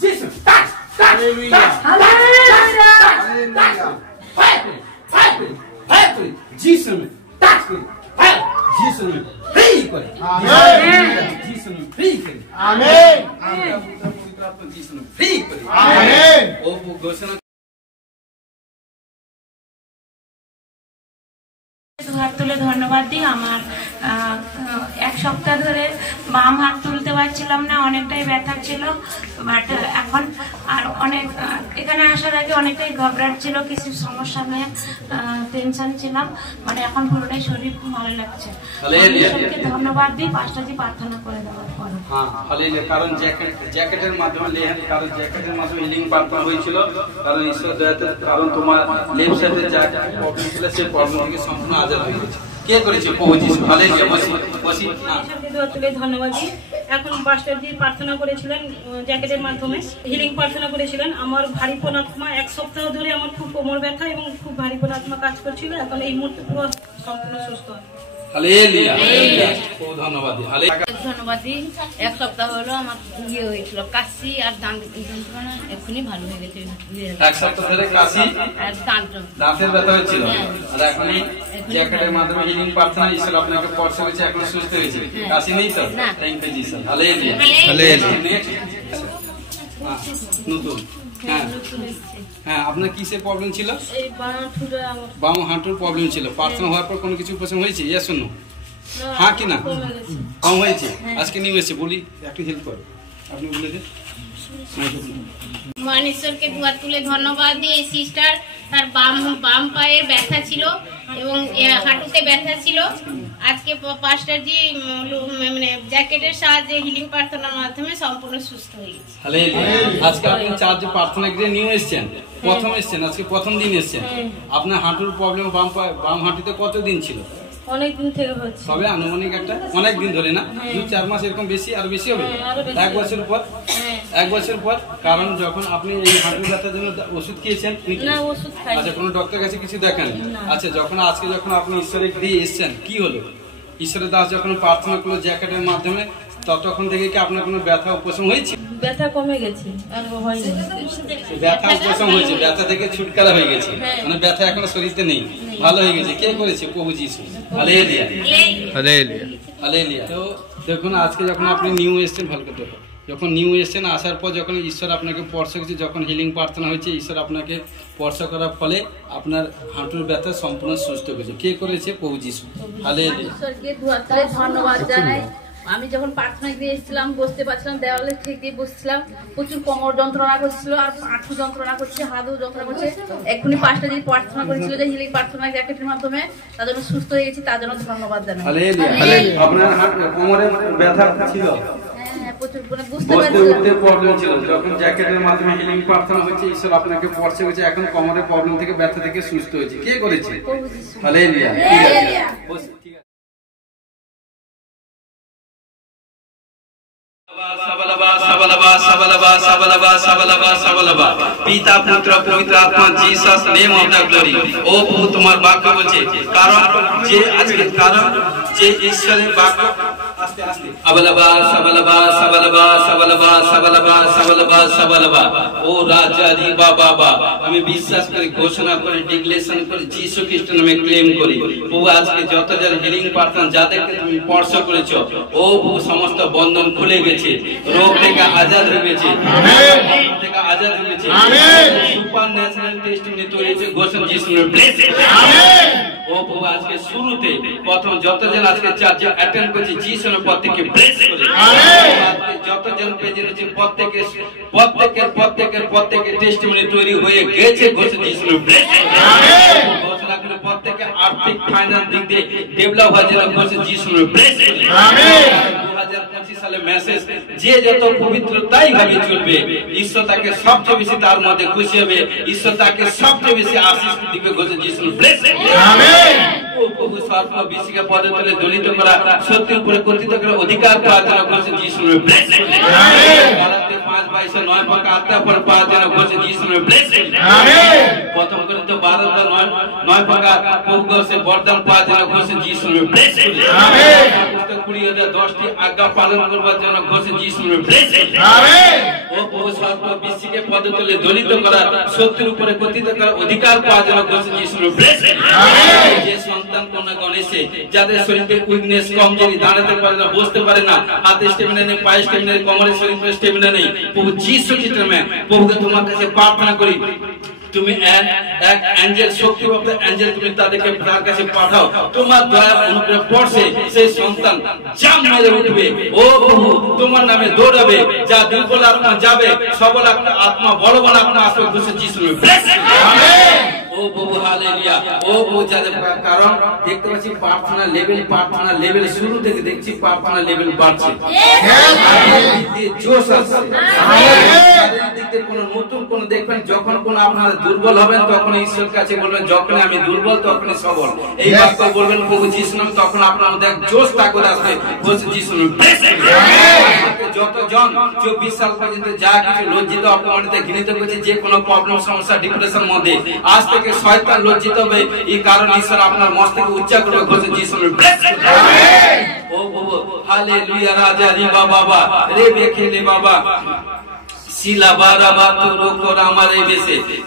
Jesus, touch, hallelujah, hallelujah, hallelujah, Jesus, touch me, Jesus, free করে, amen, Jesus, free করে, amen, Jesus, free করে, amen, ও ঘোষণা হাত তুলে ধন্যবাদ দিই আমার এক সপ্তাহ ধরে বাম হাত তুলতে পারছিলাম না অনেকটাই ব্যথা ছিল বাট এখন আর অনেক এখানে আসার আগে অনেকটাই ঘবরাট ছিল কিছু সমস্যা নিয়ে টেনশন ছিলাম মানে এখন পুরোটাই শরীর খুব ভালো লাগছে ঈশ্বরকে ধন্যবাদ দিই পাঁচটাজি প্রার্থনা করে দেওয়ার পর হ্যাঁ হালেলুয়া কারণ জ্যাকেটের মাধ্যমে লেহেন কারণ জ্যাকেটের মাধ্যমে হিলিং প্রার্থনা হয়েছিল কারণ ঈশ্বর দয়াতে কারণ তোমার লেফট সাইডে যা প্রবলেম ছিল সেই প্রবলেম থেকে সম্পূর্ণ আজাদ হয়ে গেছে কে করেছে প্রভু যিশু হালেলুয়া বসি তুলে ধন্যবাদ দিই এখন পাস্টারজি প্রার্থনা করেছিলেন জ্যাকেটের মাধ্যমে হিলিং প্রার্থনা করেছিলেন আমার ভারীপন আত্মা এক সপ্তাহ ধরে আমার খুব কোমর ব্যথা এবং খুব ভারীপন আত্মা কাজ করছিল এখন এই মুহূর্তে পুরো সম্পূর্ণ সুস্থ হালেলুয়া খুব ধন্যবাদ ধন্যবাদ দিই এক সপ্তাহ হলো আমার ইয়ে হয়েছিল কাশি আর দাঁত যন্ত্রণা এখনই ভালো হয়ে গেছে এক সপ্তাহ ধরে কাশি আর দাঁতের ব্যথা হচ্ছিল আর এখন জ্যাকেটের মাধ্যমে হিলিং প্রার্থনা ঈশ্বর আপনাকে স্পর্শ করেছে এখন সুস্থ হয়েছে কাশি নেই তো thank you Jesus hallelujah hallelujah নতুন হ্যাঁ আপনার কিসের প্রবলেম ছিল বাম হাঁটুর প্রবলেম ছিল প্রার্থনা হওয়ার পর কোনো কিছু উপশম হয়েছে ইয়া শুনো হ্যাঁ কি না কম হয়েছে আজকে নিয়ে এসেছে বলি একটু হেল্প করো আপনি বলে দিন মহান ঈশ্বরকে দুয়ার তুলে ধন্যবাদ দিই। সিস্টার তার বাম পায়ে ব্যথা ছিল এবং হাঁটুতে ব্যথা ছিল। আজকে পাস্টারজি মানে জ্যাকেটের সাহায্যে হিলিং প্রার্থনার মাধ্যমে সম্পূর্ণ সুস্থ হয়ে গেছে। আজকে আপনি চার্চে প্রার্থনা গিয়ে নিয়ে এসেছেন, প্রথম এসেছেন, আজকে প্রথম দিন এসেছেন। আপনার হাঁটুর প্রবলেম বাম হাঁটুতে কতদিন ছিল? অনেকদিন থেকে হচ্ছে, তবে আনুমানিক একটা অনেক দিন ধরে না, 2-4 মাস এরকম, বেশি আর বেশি হবে 1 বছর পর। 1 বছর পর, কারণ যখন আপনি এই হাঁটু ব্যথার জন্য ওষুধ খেয়েছেন না, ওষুধ খাই। আচ্ছা, কোনো ডক্টর কাছে কিছু দেখান? আচ্ছা, আজকে যখন আপনি ঈশ্বরের দিয়ে এসেছেন, কি হলো? ঈশ্বরের দাস যখন প্রার্থনা করলো জ্যাকেটের মাধ্যমে, তখন থেকে কি আপনার কোনো ব্যথা উপশম হয়েছে? ব্যথা কমে গেছে, আর হয়নি। ব্যথা উপশম হয়েছে, ব্যথা থেকে ছুটকারা হয়ে গেছে, মানে ব্যথা এখনো শরীরে নেই, ভালো হয়ে গেছে। কে করেছে? প্রভু যিশু। Hallelujah, hallelujah, hallelujah. তো দেখুন, আজকে যখন আপনি নিউ এসেছেন, ভালো করে দেখুন, যখন নিউ এসেছেন, আসার পর যখন ঈশ্বর আপনাকে স্পর্শ করেছে, যখন হিলিং প্রার্থনা হয়েছে, ঈশ্বর আপনাকে স্পর্শ করার ফলে আপনার হাঁটুর ব্যথা সম্পূর্ণ সুস্থ হয়েছে। কে করেছে? প্রভু যিশু। হালেলুয়া। ঈশ্বরকে ধন্যবাদ জানাই। আমি যখন প্রার্থনা দিয়ে এসেছিলাম, বসতে পারছিলাম, দেওয়ালে থেকে বসছিলাম, প্রচুর কোমর যন্ত্রণা করছিল, আর আঁঠু যন্ত্রণা করছে, হাতও যন্ত্রণা করছে। এক্ষুনি পাঁচটা যদি প্রার্থনা করেছিল যে হিলিং প্রার্থনা জ্যাকেটের মাধ্যমে, তার জন্য সুস্থ হয়ে গেছি, তার জন্য ধন্যবাদ জানাই। আপনার কোমরে ব্যথা ছিল? প্রচুর, বুঝতে পারছিলাম প্রবলেম ছিল, যখন জ্যাকেটের মাধ্যমে হিলিং প্রার্থনা হচ্ছে, ঈশ্বর আপনাকে স্পর্শ করেছে, এখন কোমরের প্রবলেম থেকে, ব্যথা থেকে সুস্থ হয়েছে। কে করেছে? হালেলুয়া। পিতা, পুত্র, পবিত্র আত্মা, Jesus name of the glory. ও প্রভু, তোমার বাক্য বলছে, কারণ যে আজকে, কারণ যে ঈশ্বরের বাক্য, আস্তে আস্তে, আবালাবা সাবালাবা সাবালাবা সাবালাবা সাবালাবা সাবালাবা সাবালাবা। ও রাজা রি বাবা, আমি বিশ্বাস করি, ঘোষণা করি, ডিক্লেরেশন করি, যিশু খ্রিস্টের নামে ক্লেম করি, প্রভু আজকে যত যারা হিলিং প্রার্থনা যাদেরকে তুমি স্পর্শ করেছো, ও প্রভু সমস্ত বন্ধন খুলে গেছে, রোগ থেকে আজাদ হয়ে গেছে, থেকে আজাদ হয়ে গেছে, সুপার ন্যাচারাল টেস্টিমনি তৈরি হয়েছে, ঘোষণা যিশু নামে ব্লেসড। আমেন। ও প্রভু আজকে শুরুতে প্রথম যতজন আজকে চার্চে অ্যাটেন্ড করেছে, যিশু নামে প্রত্যেককে ব্লেস করে। আমেন। আজকে যতজন প্রেজেন্ট আছে, প্রত্যেকের টেস্টিমনি তৈরি হয়ে গেছে, ঘোষণা যিশু নামে ব্লেস। আমেন। ঘোষণা করে প্রত্যেকে আর্থিক ফাইনাল দিক দিয়ে ডেভেলপ হওয়ার জন্য ঘোষণা যিশু নামে ব্লেস। আমেন। 2025 সালে মেসেজ, যে যত পবিত্র তাই ভাবে চলবে, ঈশ্বর তাকে সবচেয়ে বেশি তার মধ্যে খুশি হবে, ঈশ্বর তাকে সবচেয়ে বেশি আশীষ দিবে, ঘোষণা যিশু নামে ব্লেস। আমেন। ও প্রভু, সর্ব বিশ্বকে পদে তলে দলিত করা, সত্যের উপরে কর্তৃত্ব করে অধিকার পাওয়ার জন্য ঘোষণা যিশু নামে ব্লেস। আমেন। গলাতে 5:22-9 পাকা আত্মা পর পাওয়ার জন্য ঘোষণা যিশু নামে ব্লেস। আমেন। প্রথম করিন্থ 12-9 পাকা প্রভু সে বরদান পাওয়ার জন্য ঘোষণা যিশু নামে ব্লেস। আমেন। পুস্তক 20:10টি আজ্ঞা পালন করবার জন্য ঘোষণা যিশু নামে ব্লেস। আমেন। ও প্রভু, সর্ব বিশ্বকে পদে তলে দলিত করা, সত্যের উপরে কর্তৃত্ব করার অধিকার পাওয়ার জন্য ঘোষণা যিশু নামে ব্লেস। আমেন। যে সন্তান কন্যা গণেশে, যাদের শরীরে উইকনেস, কমজোরি, দাঁড়াতে পারে না, বসতে পারে না, হাতে স্টেমিনা নেই, পায়ে স্টেমিনা নেই, কোমরে শরীরে স্টেমিনা নেই, প্রভু যিশু খ্রিস্টের নামে প্রভুকে তোমার কাছে প্রার্থনা করি, তুমি এক অ্যাঞ্জেল, শক্তিপ্রাপ্ত অ্যাঞ্জেল, তুমি তাদেরকে তার কাছে পাঠাও, তোমার দয়া অনুগ্রহ পড়ছে, সেই সন্তান জাম মেরে উঠবে, ও প্রভু তোমার নামে দৌড়াবে, যা দুর্বল আত্মা যাবে, সবল আত্মা, বলবান আত্মা আসবে, ঘোষণা যিশু নামে ব্লেস। আমেন। ও প্রভু, হালেলুয়া। ও প্রভু, যাদের, কারণ দেখতে পাচ্ছি প্রার্থনা লেভেল শুরু থেকে দেখছি প্রার্থনা লেভেল বাড়ছে, জোশ আসছে। কোন নতুন কোন দেখবেন, যখন কোন আপনারা দুর্বল হবেন, তখন ঈশ্বর কাছে বলবেন, যখন আমি দুর্বল তখনই সবল, এই বাক্য বলবেন প্রভু যিশু নামে, তখন আপনার মধ্যে এক জোশ তাকত আসবে, ঘোষণা যিশু নামে ব্লেস। যতজন 24 সাল পর্যন্ত যা কিছু লজ্জিত, অপমানিত, ঘৃণিত করেছে, যে কোনো প্রবলেম, সমস্যা, ডিপ্রেশন মধ্যে, আজ থেকে শয়তান লজ্জিত হবে, এই কারণ ঈশ্বর আপনার মস্তকে উচ্চারণ করবে, ঘোষণা যিশু নামে ব্লেস। আমেন। ও প্রভু, হালেলুয়া। রাজা রি বাবা, রে বেখেলে বাবা,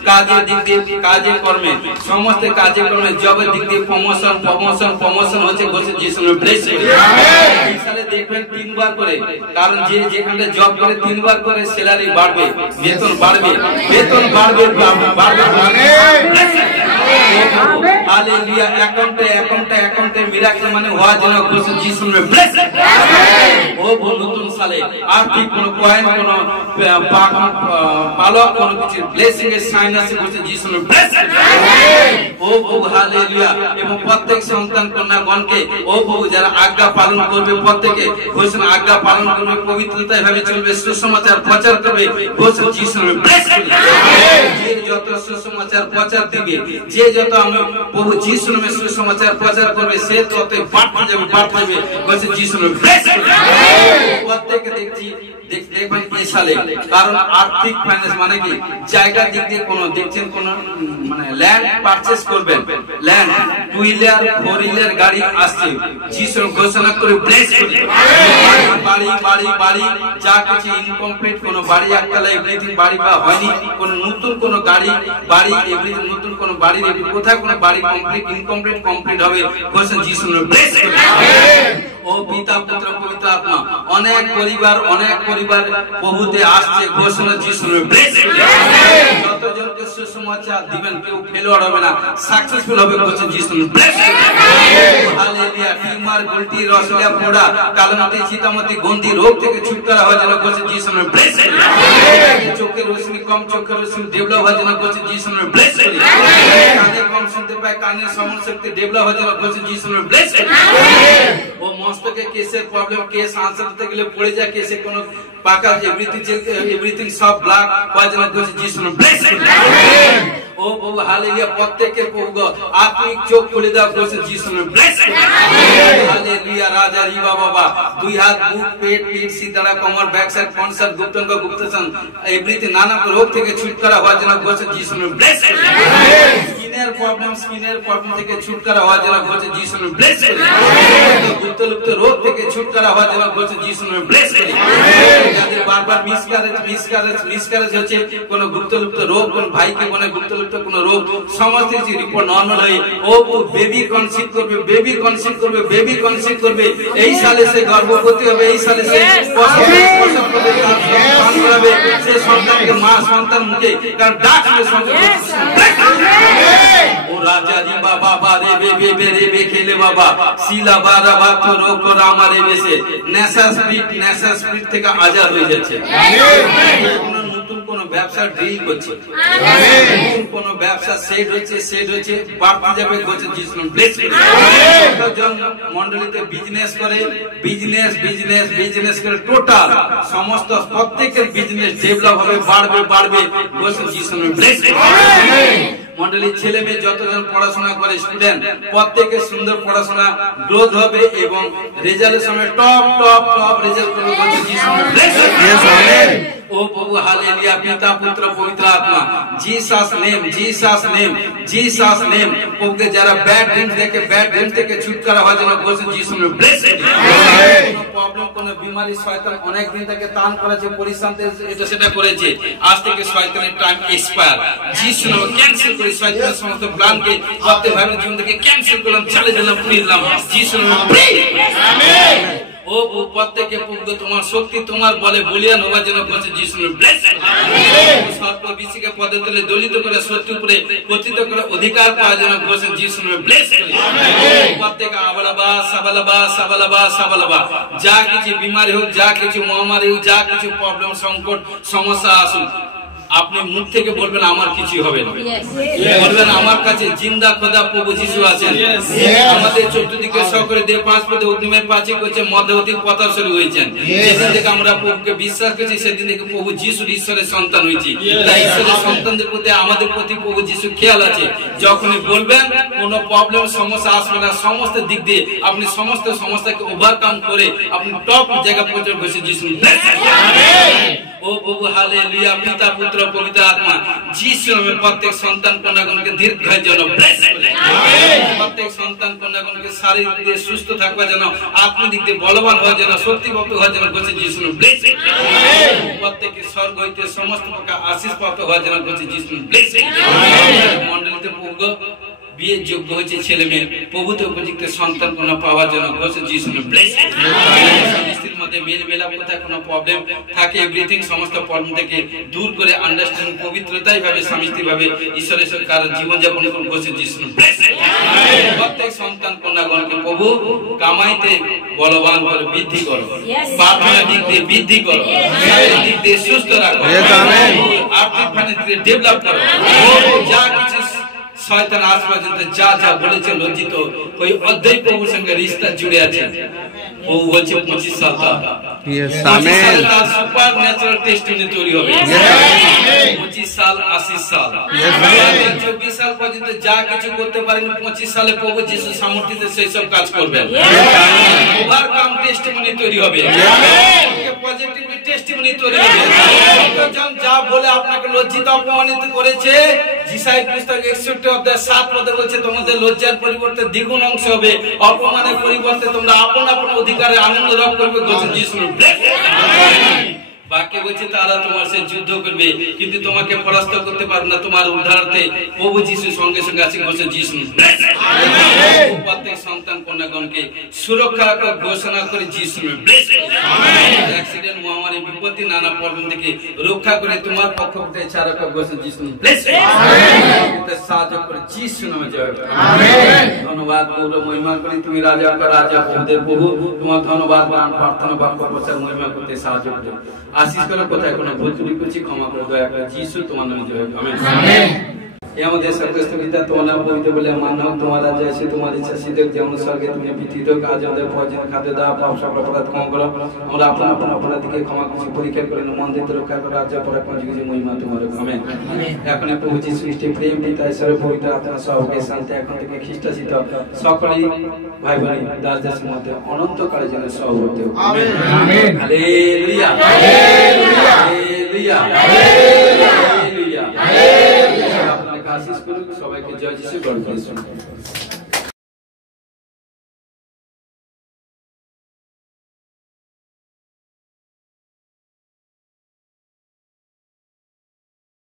কাজের দিক দিয়ে, কাজে কর্মে, সমস্ত কাজে কর্মে, জবের দিক দিয়ে প্রমোশন হচ্ছে, ঘোষণা যিশু নামে ব্লেস। এই সালে দেখবেন 3 বার করে, কারণ যে যেখানে জব করে 3 বার করে স্যালারি বাড়বে, বেতন বাড়বে। हालेलुया একান্তে মিরাকেল মানে হওয়ার জন্য ঘোষণা যিশু নামে ব্লেসড ও নতুন সালে আর্থিক কোন কয়েন কোন পালক কোন কিছু ব্লেসিং এর সাইন আছে ঘোষণা যিশু নামে ব্লেসড ও প্রভু হালেলুয়া এবং প্রত্যেক সন্তান কন্যাগণকে ও প্রভু যারা আজ্ঞা পালন করবে প্রত্যেকে ঘোষণা আজ্ঞা পালন করবে পবিত্রতায় ভাবে চলবে সুসমাচার প্রচার করবে ঘোষণা যিশু নামে ব্লেসড যে যত সুসমাচার প্রচার দিবে যে যত আমি প্রভু যিশু নামে সুসমাচার প্রচার করবে সে তত বাড়তে যাবে ঘোষণা যিশু নামে ব্লেসড প্রত্যেকে দেখবেন এই সালে কারণ আর্থিক ফাইন্যান্স মানে কি জায়গা দিক দিয়ে কোন দেখছেন কোন মানে ল্যান্ড পারচেজ করবেন ল্যান্ড 2 হুইলার 4 হুইলার গাড়ি আসছে যিশু ঘোষণা করে ব্লেস করে বাড়ি যা কিছু ইনকমপ্লিট কোন বাড়ি একতলা এভরিথিং বাড়ি বা হয়নি কোন নতুন কোন গাড়ি বাড়ি এভরিথিং নতুন কোন বাড়ি কোথায় কোন বাড়ি কমপ্লিট হবে ঘোষণা যিশু ব্লেস করে ও পিতা পুত্র পবিত্র আত্মা অনেক পরিবার বহুতে আসছে ঘোষণা যিশু ব্লেস করে যতজনকে সুসমাচার দিবেন কেউ ফেলিওর হবে না সাকসেসফুল হবে ঘোষণা যিশু ব্লেস করে হালেলুয়া টিউমার গুলটি রসলিয়া পোড়া কালমতি চিতামতি গন্ডি রোগ থেকে ছুটকারা হওয়ার জন্য ঘোষণা যিশু ব্লেস করে চোখের রোশনি কম চোখের রোশনি ডেভেলপ হওয়ার জন্য ঘোষণা যিশু ব্লেস করে কানে কম শুনতে পায় কানের সমস্যা শক্তি ডেভেলপ হওয়ার জন্য ঘোষণা যিশু ব্লেস করে ও মস্তকে কেসের প্রবলেম কেস আনসার দিতে গেলে পড়ে যায় কেসে কোন পাকা এভরিথিং সব ব্লক হওয়ার জন্য ঘোষণা যিশু ব্লেস করে ও প্রভু হালেলুয়া প্রত্যেকের প্রভু আত্মিক চোখ খুলে দাও ঘোষণা যিশু ব্লেস করে হালেলুয়া রাজা রিবা বাবা দুই হাত বুক পেট সিদারা কোমর ব্যাক সাইড ফ্রন্ট সাইড গুপ্তাঙ্গ গুপ্তাসন এভরিথিং নানা রোগ থেকে ছুটকারা হওয়ার জন্য ঘোষণা যিশু ব্লেস করে স্কিনের প্রবলেম থেকে ছুটকারা হওয়ার জন্য ঘোষণা যিশু ব্লেস করে গুপ্তলুপ্ত রোগ থেকে ছুটকারা হওয়ার জন্য ঘোষণা যিশু ব্লেস করে যাদের বারবার মিসক্যারেজ হচ্ছে কোন গুপ্তলুপ্ত রোগ কোন ভাইকে মনে গুপ্তলুপ্ত কোন রোগ সমস্ত কিছু রিপোর্ট নরমাল হয়ে ও বেবি কনসিভ করবে এই সালে সে গর্ভবতী হবে এই সালে সে প্রসব করবে সে সন্তানকে মা সন্তান মুখে কারণ ডাক ও রাজা রি বাবা রে বে খেলে বাবা শিলা বারা বাত রোগ রামা রে বেসে নেশা স্পিরিট থেকে আজাদ হয়ে যাচ্ছে নতুন কোন ব্যবসা ড্রিল করছে নতুন কোন ব্যবসা সেট হচ্ছে বাড়তে যাবে ঘোষণা যিশু ব্লেস করে মন্ডলীতে বিজনেস করে টোটাল সমস্ত প্রত্যেকের বিজনেস ডেভেলপ হবে বাড়বে ঘোষণা যিশু ব্লেস করে মন্ডলীর ছেলে মেয়ে যতজন পড়াশোনা করে স্টুডেন্ট প্রত্যেকের সুন্দর পড়াশোনা গ্রোথ হবে এবং রেজাল্টের সময় টপ রেজাল্ট করবে ঘোষণা যিশু ব্লেস করে ও প্রভু হালেলুয়া পিতা পুত্র পবিত্র আত্মা জিসাস নেম ওকে যারা ব্যাড ড্রিমস থেকে ছুটকারা হওয়ার জন্য ঘোষণা যিশু ব্লেস করে কোনো প্রবলেম কোনো বিমারি শয়তান অনেক দিন থেকে তান করেছে পরিশ্রম এটা সেটা করেছে আজ থেকে শয়তানের টাইম এক্সপায়ার যিশু নামে ক্যান্সেল করে শয়তানের সমস্ত প্ল্যানকে প্রত্যেক ভাইয়ের জীবন থেকে ক্যান্সেল করলাম চলে গেলাম পুড়িয়ে দিলাম যিশু নামে আমেন ও প্রত্যেকে প্রভু তোমার শক্তি তোমার বলে বলিয়ান হওয়ার জন্য ঘোষণা যিশু ব্লেস সর্ব বিচিকে পদে তুলে দলিত করে সত্যি উপরে কথিত করে অধিকার পাওয়ার জন্য ঘোষণা যিশু ব্লেস প্রত্যেক সাবালাবা যা কিছু বিমারি হোক যা কিছু মহামারী হোক যা কিছু প্রবলেম সংকট সমস্যা আসুক আপনি মুখ থেকে বলবেন আমার কিছু হবে না বলবেন আমার কাছে জিন্দা খোদা প্রভু যিশু আছেন আমাদের চতুর্দিকে সকলে দেব পাঁচ পদে অগ্নিময় পাঁচি করছে মধ্যবর্তী পথসরী হয়েছেন যেদিন থেকে আমরা প্রভুকে বিশ্বাস করছি সেদিন থেকে প্রভু যিশুর ঈশ্বরের সন্তান হয়েছি তাই ঈশ্বরের সন্তানদের প্রতি আমাদের প্রতি প্রভু যিশু খেয়াল আছে যখনই বলবেন কোন প্রবলেম সমস্যা আসবে না সমস্ত দিক দিয়ে আপনি সমস্ত সমস্যাকে ওভারকাম করে আপনি টপ জায়গা পৌঁছে বসে যিশু ও প্রভু হালেলুয়া পিতা পুত্র পবিত্র আত্মা যিশু নামে প্রত্যেক সন্তান কন্যাগণকে দীর্ঘায়ু যেন ব্লেস করে প্রত্যেক সন্তান কন্যাগণকে শারীরিক দিক দিয়ে সুস্থ থাকবার জন্য আত্মিক দিক দিয়ে বলবান হওয়ার জন্য শক্তিপ্রাপ্ত হওয়ার জন্য ঘোষণা যিশু ব্লেস করে প্রত্যেকের স্বর্গ হইতে সমস্ত প্রকার আশীষ প্রাপ্ত হওয়ার জন্য ঘোষণা যিশু ব্লেস করে মণ্ডলীতে প্রভু বিয়ের যোগ্য হয়েছে ছেলে মেয়ে, প্রভূত উপযুক্ত সন্তান কোনো পাওয়ার জন্য ঘোষে যিশু ব্লেসড। স্বামী স্ত্রীর মধ্যে মেল মেলাপ কোথায় কোনো প্রবলেম থাকে, এভরিথিং সমস্ত প্রবলেম থেকে দূর করে আন্ডারস্ট্যান্ডিং পবিত্রতাই ভাবে স্বামী স্ত্রী ভাবে ঈশ্বরের কারণ জীবনযাপন করে ঘোষে যিশু ব্লেসড। প্রত্যেক সন্তান কন্যাগণকে প্রভু কামাইতে বলবান করে বৃদ্ধি করো, প্রার্থনা দিক দিয়ে বৃদ্ধি করো, শারীরিক দিক দিয়ে সুস্থ রাখো, আর্থিক ফাইন্যান্স ডেভেলপ করো। যা কিছু শয়তান আজ পর্যন্ত যা যা বলেছে লজ্জিত ওই অধ্যায় প্রভুর সঙ্গে রিশতা জুড়ে আছে। প্রভু বলছে 25 সাল তার সুপার ন্যাচারাল টেস্টিমনি তৈরি হবে। 25 সাল 80 সাল 24 সাল পর্যন্ত যা কিছু করতে পারেন 25 সালে প্রভু যিশু সামর্থ্যে সেই সব কাজ করবেন। ওভারকাম টেস্টিমনি তৈরি হবে, পজিটিভ টেস্টিমনি তৈরি হবে। যা বলে আপনাকে লজ্জিত অপমানিত করেছে, যিশাই পুস্তক 61 অধ্যায় 7 পদে বলছে তোমাদের লজ্জার পরিবর্তে দ্বিগুণ অংশ হবে, অপমানের পরিবর্তে তোমরা আপন আপন অধিকারে আনন্দ লাভ করবে। বাক্য বলছে তারা তোমার সে যুদ্ধ করবে কিন্তু তোমাকে পরাস্ত করতে পারবে না, তোমার উদ্ধারার্থে প্রভু যিশুর সঙ্গে সঙ্গে আছে বলছে যিশু। প্রত্যেক সন্তান কন্যাগণকে সুরক্ষা ঘোষণা করে যিশু অ্যাক্সিডেন্ট মহামারী বিপত্তি নানা প্রবলেম থেকে রক্ষা করে তোমার পক্ষ থেকে ছাড়া ঘোষণা যিশু সাহায্য করে যিশু নামে জয়। ধন্যবাদ গৌর মহিমা করি, তুমি রাজা রাজা প্রভুদের প্রভু, তোমার ধন্যবাদ গান প্রার্থনা বাক্য প্রচার মহিমা করতে সাহায্য করতে আশিস করার কোথায় কোনো ভুল ত্রুটি করছি ক্ষমা করে দয়া করে যিশু তোমার নামে জয়। আমেন। আমাদের স্বর্গস্থ পিতা তোমার নাম পবিত্র বলে মান্য হোক, তোমার রাজ্য আসে, তোমার ইচ্ছা সিদ্ধ যেমন স্বর্গে তুমি বিধিত কাজ আমাদের প্রয়োজন খাদ্য দাও, পাপ সব অপরাধ ক্ষমা করো, আমরা আপন আপন অপরাধীকে ক্ষমা করছি, পরীক্ষা করে মন দিতে রক্ষা করো, রাজ্য পরাক্রম যুগে মহিমা তোমার। আমেন। এখন প্রভু যিশু খ্রিস্টের প্রেম পিতা ঈশ্বরের পবিত্র আত্মা সহকে শান্তি এখন থেকে খ্রিস্টাসিত সকলেই ভাই ভাই দাস দাসের মধ্যে অনন্তকালে যেন সহবর্তী হোক। Amen. Hallelujah hallelujah hallelujah hallelujah. আশিস করুন সবাইকে, জয় যিশু।